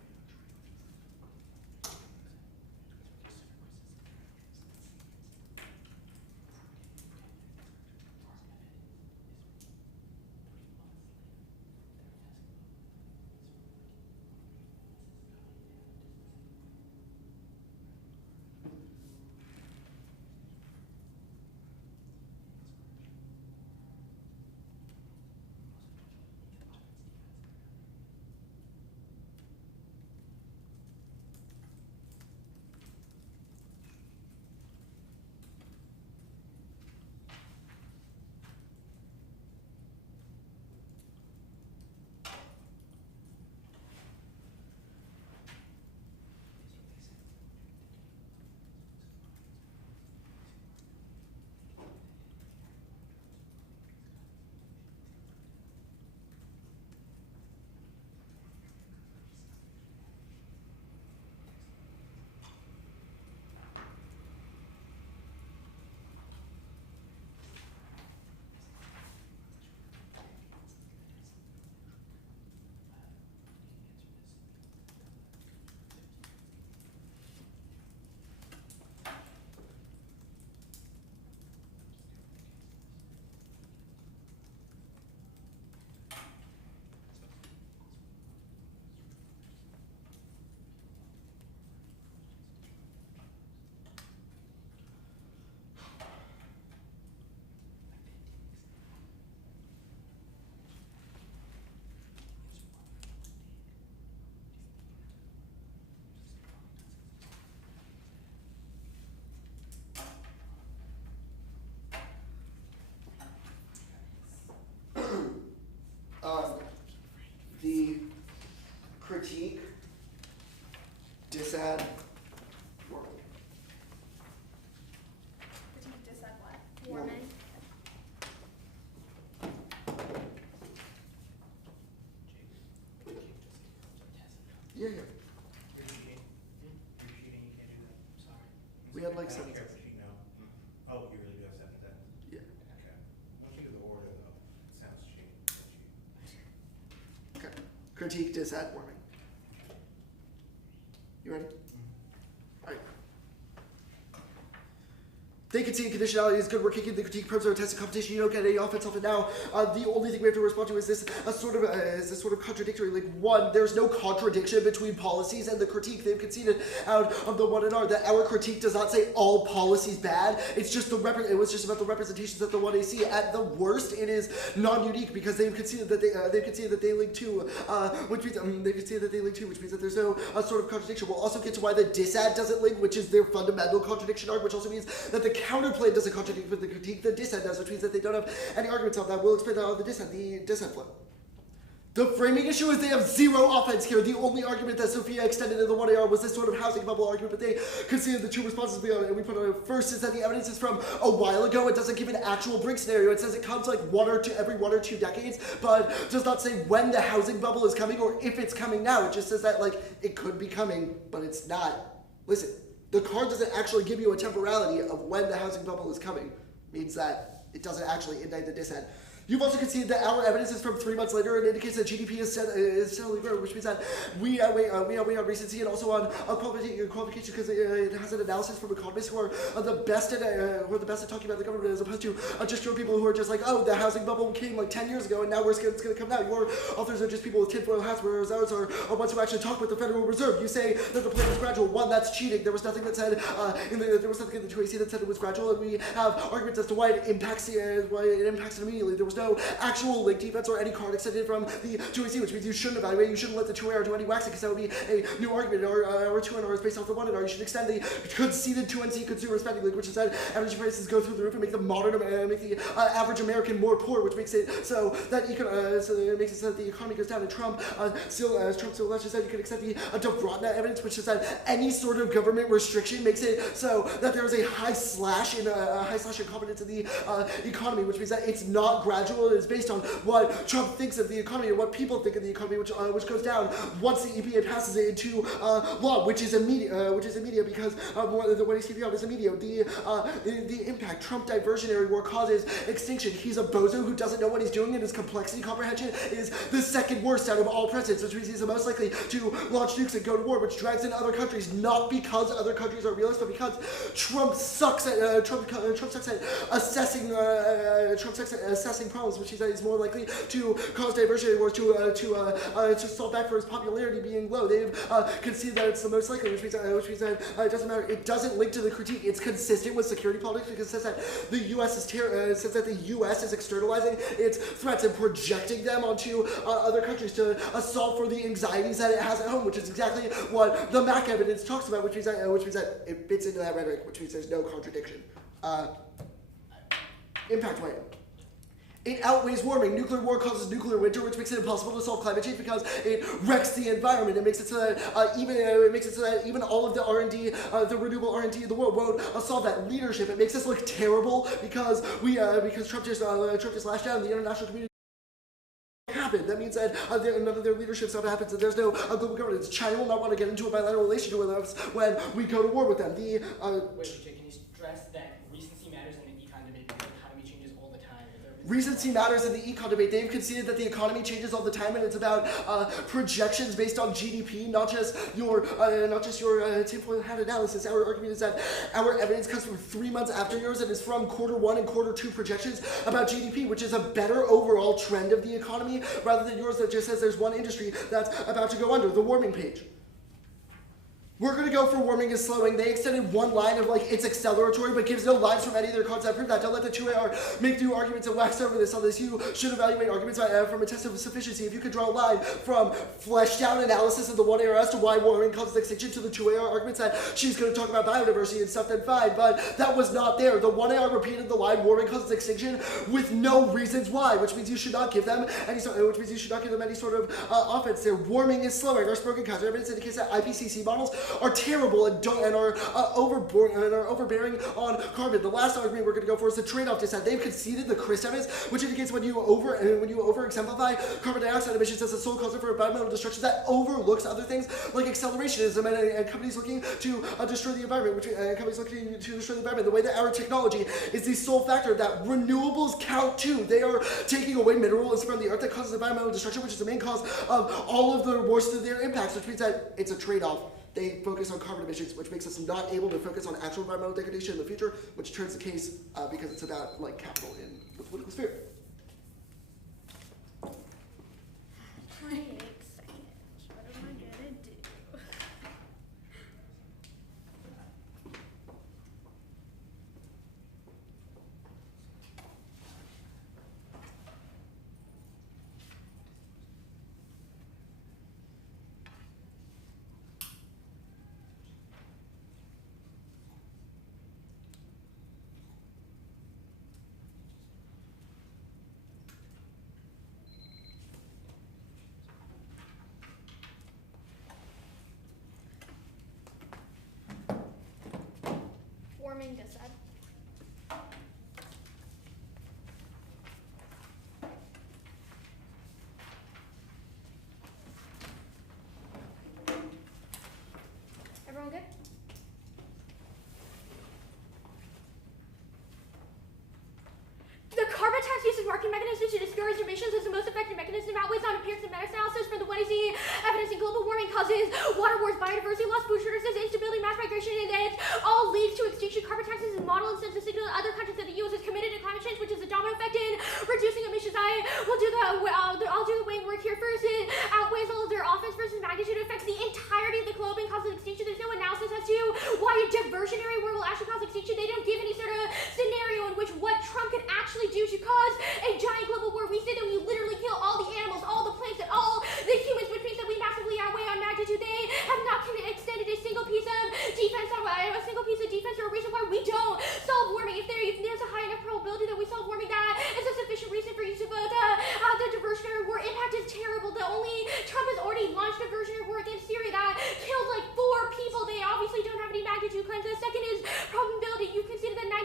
The critique, disad, world. Critique, decide what? Warming. Yeah, yeah. You're cheating. You're cheating. You can't do that. I'm sorry. We had like I don't 7 care seconds. if you know. Oh, you really do have 7 seconds? Yeah. Okay. Once you do the order, though, it sounds cheating. critique dis-ed warming. You ready? Alright. They concede conditionality is good. We're kicking the critique probes are testing competition. You don't get any offense off it now. The only thing we have to respond to is this sort of contradictory. Like, one, there's no contradiction between policies and the critique they've conceded out of the 1NR. That our critique does not say all policies bad. It's just it was just about the representations of the 1AC. At the worst, it is non-unique because they've conceded that they link to, which means which means that there's no sort of contradiction. We'll also get to why the dis-ed doesn't link, which is their fundamental contradiction arc, which also means that the counterplay doesn't contradict with the critique. The dis-ed does, which means that they don't have any arguments on that. We'll explain that on the dis-ed flow. The framing issue is they have zero offense here. The only argument that Sophia extended in the 1AR was this sort of housing bubble argument, but they considered the two responses we put on it. First is that the evidence is from a while ago. It doesn't give an actual brink scenario. It says it comes like every 1 or 2 decades, but does not say when the housing bubble is coming or if it's coming now. It just says that like it could be coming, but it's not. Listen, the card doesn't actually give you a temporality of when the housing bubble is coming. It means that it doesn't actually indict the dis-ed. You've also conceded that our evidence is from 3 months later and indicates that GDP is steadily growing, which means that we wait on recency and also on qualification because it has an analysis from economists who are the best at talking about the government as opposed to just your people who are just like, oh, the housing bubble came like 10 years ago and now it's going to come now. Your authors are just people with tinfoil hats, whereas ours are ones who actually talk with the Federal Reserve. You say that the plan was gradual. One, that's cheating. There was nothing that said there was nothing in the 2AC that said it was gradual, and we have arguments as to why it impacts it immediately. There was no actual link defense or any card extended from the 2AC, which means you shouldn't evaluate. You shouldn't let the 2AR do any waxing because that would be a new argument. Or 2NR is based off the 1NR. You should extend the conceded 2NC consumer spending link, which is that energy prices go through the roof and make the average American more poor, which makes it so that it makes it so that the economy goes down. And Trump still just said you can extend the Dobrotna evidence, which is that any sort of government restriction makes it so that there is a high slash in confidence in the economy, which means that it's not gradual. It is based on what Trump thinks of the economy or what people think of the economy, which goes down once the EPA passes it into law, which is immediate because what he's keeping out is immediate. The impact Trump diversionary war causes extinction. He's a bozo who doesn't know what he's doing, and his complexity comprehension is the second worst out of all presidents, which means he's the most likely to launch nukes and go to war, which drags in other countries, not because other countries are realists, but because Trump sucks at assessing problems, which is that he's more likely to cause diversionary wars to stall back for his popularity being low. They've conceded that it's the most likely, which means that it doesn't matter. It doesn't link to the critique. It's consistent with security politics because it says that the U.S. is externalizing its threats and projecting them onto other countries to solve for the anxieties that it has at home, which is exactly what the MAC evidence talks about, which means that it fits into that rhetoric, which means there's no contradiction. Impact weight. It outweighs warming. Nuclear war causes nuclear winter, which makes it impossible to solve climate change because it wrecks the environment. It makes it so that even all of the R&D, the renewable R&D in the world won't solve that. Leadership. It makes us look terrible because Trump just lashed out and the international community happened. That means that none of their leadership stuff happens and there's no global governance. China will not want to get into a bilateral relationship with us when we go to war with them. Wait, Jake, can you stress that recency matters in the econ debate because the economy changes all the time? Recency matters in the econ debate. They've conceded that the economy changes all the time, and it's about projections based on GDP, not just your tinfoil hat analysis. Our argument is that our evidence comes from 3 months after yours and is from Q1 and Q2 projections about GDP, which is a better overall trend of the economy rather than yours that just says there's one industry that's about to go under. The warming page. We're going to go for warming is slowing. They extended one line of like it's acceleratory, but gives no lines from any of their cards that prove that. Don't let the 2AR make new arguments and wax over this. On this, you should evaluate arguments from a test of sufficiency. If you could draw a line from fleshed out analysis of the 1AR as to why warming causes extinction to the 2AR arguments that she's going to talk about biodiversity and stuff, then fine. But that was not there. The 1AR repeated the line warming causes extinction with no reasons why, which means you should not give them any sort of offense there. Warming is slowing. Our spoken counter evidence indicates that IPCC models are terrible and are overbearing on carbon. The last argument we're going to go for is the trade-off dissent. They've conceded the CRISP evidence, which indicates when you over-exemplify carbon dioxide emissions as the sole cause for environmental destruction, that overlooks other things like accelerationism and companies looking to destroy the environment. The way that our technology is the sole factor that renewables count too. They are taking away minerals from the earth that causes environmental destruction, which is the main cause of all of the worst of their impacts, which means that it's a trade-off. They focus on carbon emissions, which makes us not able to focus on actual environmental degradation in the future, which turns the case because it's about like capital in the political sphere. 28 seconds. What am I gonna do? Warming dissent. Everyone good? The carbon tax uses market mechanisms to discourage emissions as the most effective mechanism outweighs on appearance and meta-analysis from the what is the evidence in global warming causes water wars, biodiversity loss, food shortages, instability, mass migration, and it all leads to extinction. Carbon taxes is model and sends a signal to other countries that the U.S. is committed to climate change, which is a domino effect in reducing emissions. I'll do the weight work here first. It outweighs all of their offense versus magnitude. It affects the entirety of the globe and causes extinction. There's no analysis as to why a diversionary war will actually cause extinction. They don't give any sort of scenario in which what Trump could actually do to cause a giant global war. We say that we literally kill all the animals, all the plants, and all the humans, which means that we massively outweigh on magnitude. They have not extended a single piece of defense or a reason why we don't solve warming. If there's a high enough probability that we solve warming, that is a sufficient reason for you to vote the diversionary war. Impact is terrible. Trump has already launched a diversionary war against Syria that killed like 4 people. They obviously don't have any magnitude claims. The second is probability. You consider that 99%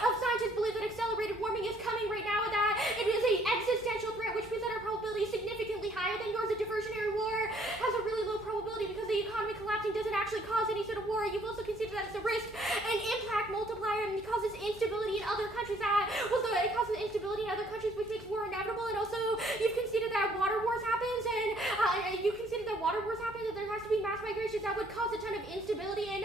of scientists believe that accelerated warming is coming right now, and that it is an existential threat, which means that our probability is significantly higher than yours. A diversionary war has a really low probability because the economy collapsing doesn't actually cause any sort of war. You've also considered that it's a risk and impact multiplier, and it causes instability in other countries. It causes instability in other countries, which makes war inevitable. And also, you've considered that water wars happens, and there has to be mass migrations that would cause a ton of instability and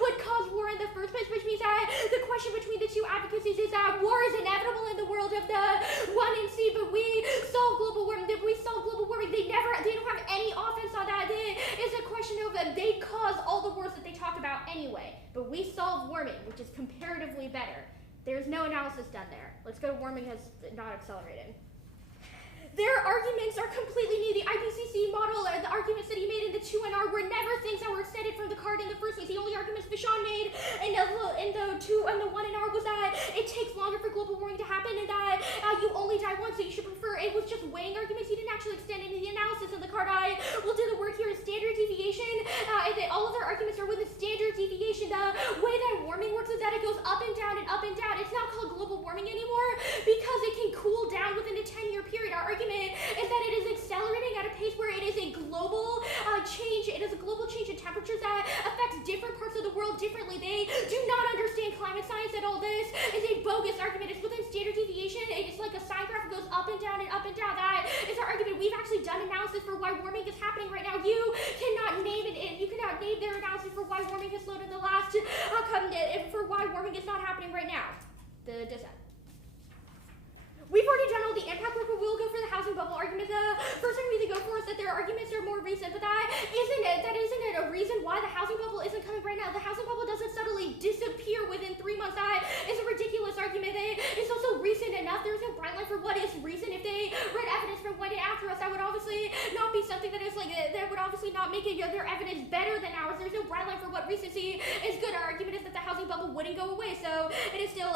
would cause war in the first place, which means that the question between the two advocacies is that war is inevitable in the world of the 1 and C, but we solve global warming. They don't have any offense on that. It's a question of they cause all the wars that they talk about anyway, but we solve warming, which is comparatively better. There's no analysis done there. Let's go to warming has not accelerated. Their arguments are completely new. The IPCC model, the arguments that he made in the 2NR were never things that were extended from the card in the first place. The only arguments Vishan made in the 2 and the 1NR was that it takes longer for global warming to happen and that you only die once, so you should prefer. It was just weighing arguments. He didn't actually extend any of the analysis in the card. I will do the work here. Standard deviation. All of their arguments are with the standard deviation. The way that warming works is that it goes up and down and up and down. It's not called global warming anymore because it can cool down within a 10-year period. Our argument is that it is accelerating at a pace where it is a global change. It is a global change in temperatures that affects different parts of the world differently. They do not understand climate science at all. This is a bogus argument. It's within standard deviation. It's like a sine graph. It goes up and down and up and down. That is our argument. We've actually done analysis for why warming is happening right now. You cannot name it. You cannot name their analysis for why warming has slowed in the last for why warming is not happening right now. The dissent. We've already done all the impact work, but we'll go for the housing bubble argument. The first thing we go for is that their arguments are more recent, but that isn't a reason why the housing bubble isn't coming right now. The housing bubble doesn't suddenly disappear within 3 months. That is a ridiculous argument. It's also recent enough. There's no bright line for what is recent. If they read evidence from way after us, that would obviously not be something that is like that would obviously not make their evidence better than ours. There's no bright line for what recency is good. Our argument is that the housing bubble bubble wouldn't go away. So it is still,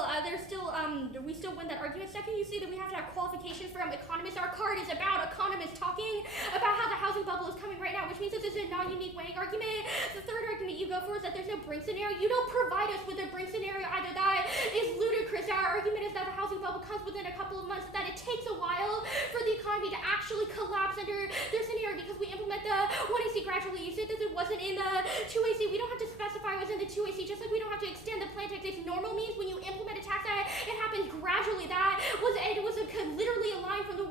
we still win that argument. Second, you see that we have to have qualifications from economists. Our card is about economists talking about how the housing bubble is coming right now, which means that this is a non-unique winning argument. The third argument you go for is that there's no brink scenario. You don't provide us with a brink scenario either. That is ludicrous. Our argument is that the housing bubble comes within a couple of months, that it takes a while for the economy to actually collapse under their scenario because we implement the 1AC gradually. You said that it wasn't in the 2AC. We don't have to specify what's in the 2AC, just like we don't have to extend the plan tax. It's normal means when you implement a tax that it happens gradually. That was literally a line from the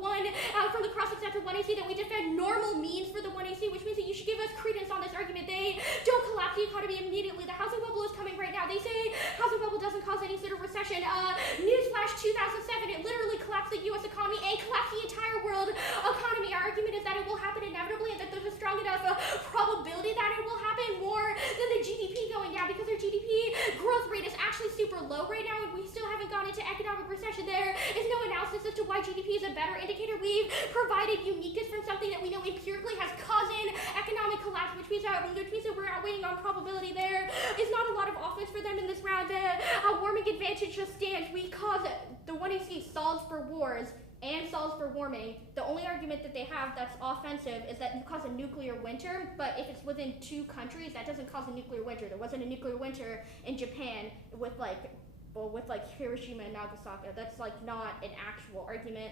from the cross-accepted 1AC that we defend normal means for the 1AC, which means that you should give us credence on this argument. They don't collapse the economy immediately. The housing bubble is coming right now. They say housing bubble doesn't cause any sort of recession. Newsflash 2007, it literally collapsed the US economy and collapsed the entire world economy. Our argument is that it will happen inevitably and that there's a strong enough probability that it will happen more than the GDP going down because our GDP growth rate is actually super low right now and we still haven't gone into economic recession. There is no analysis as to why GDP is a better indicator. We've provided uniqueness from something that we know empirically has caused an economic collapse, which means that we're outweighing on probability. There is not a lot of offense for them in this round. A warming advantage just stands because the 1AC solves for wars and solves for warming. The only argument that they have that's offensive is that you cause a nuclear winter, but if it's within two countries, that doesn't cause a nuclear winter. There wasn't a nuclear winter in Japan with Hiroshima and Nagasaki. That's not an actual argument.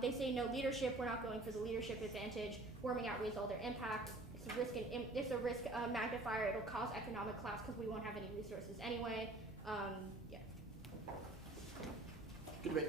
They say no leadership. We're not going for the leadership advantage. Warming outweighs all their impact. It's a risk magnifier. It'll cause economic collapse because we won't have any resources anyway. Yeah. Good debate.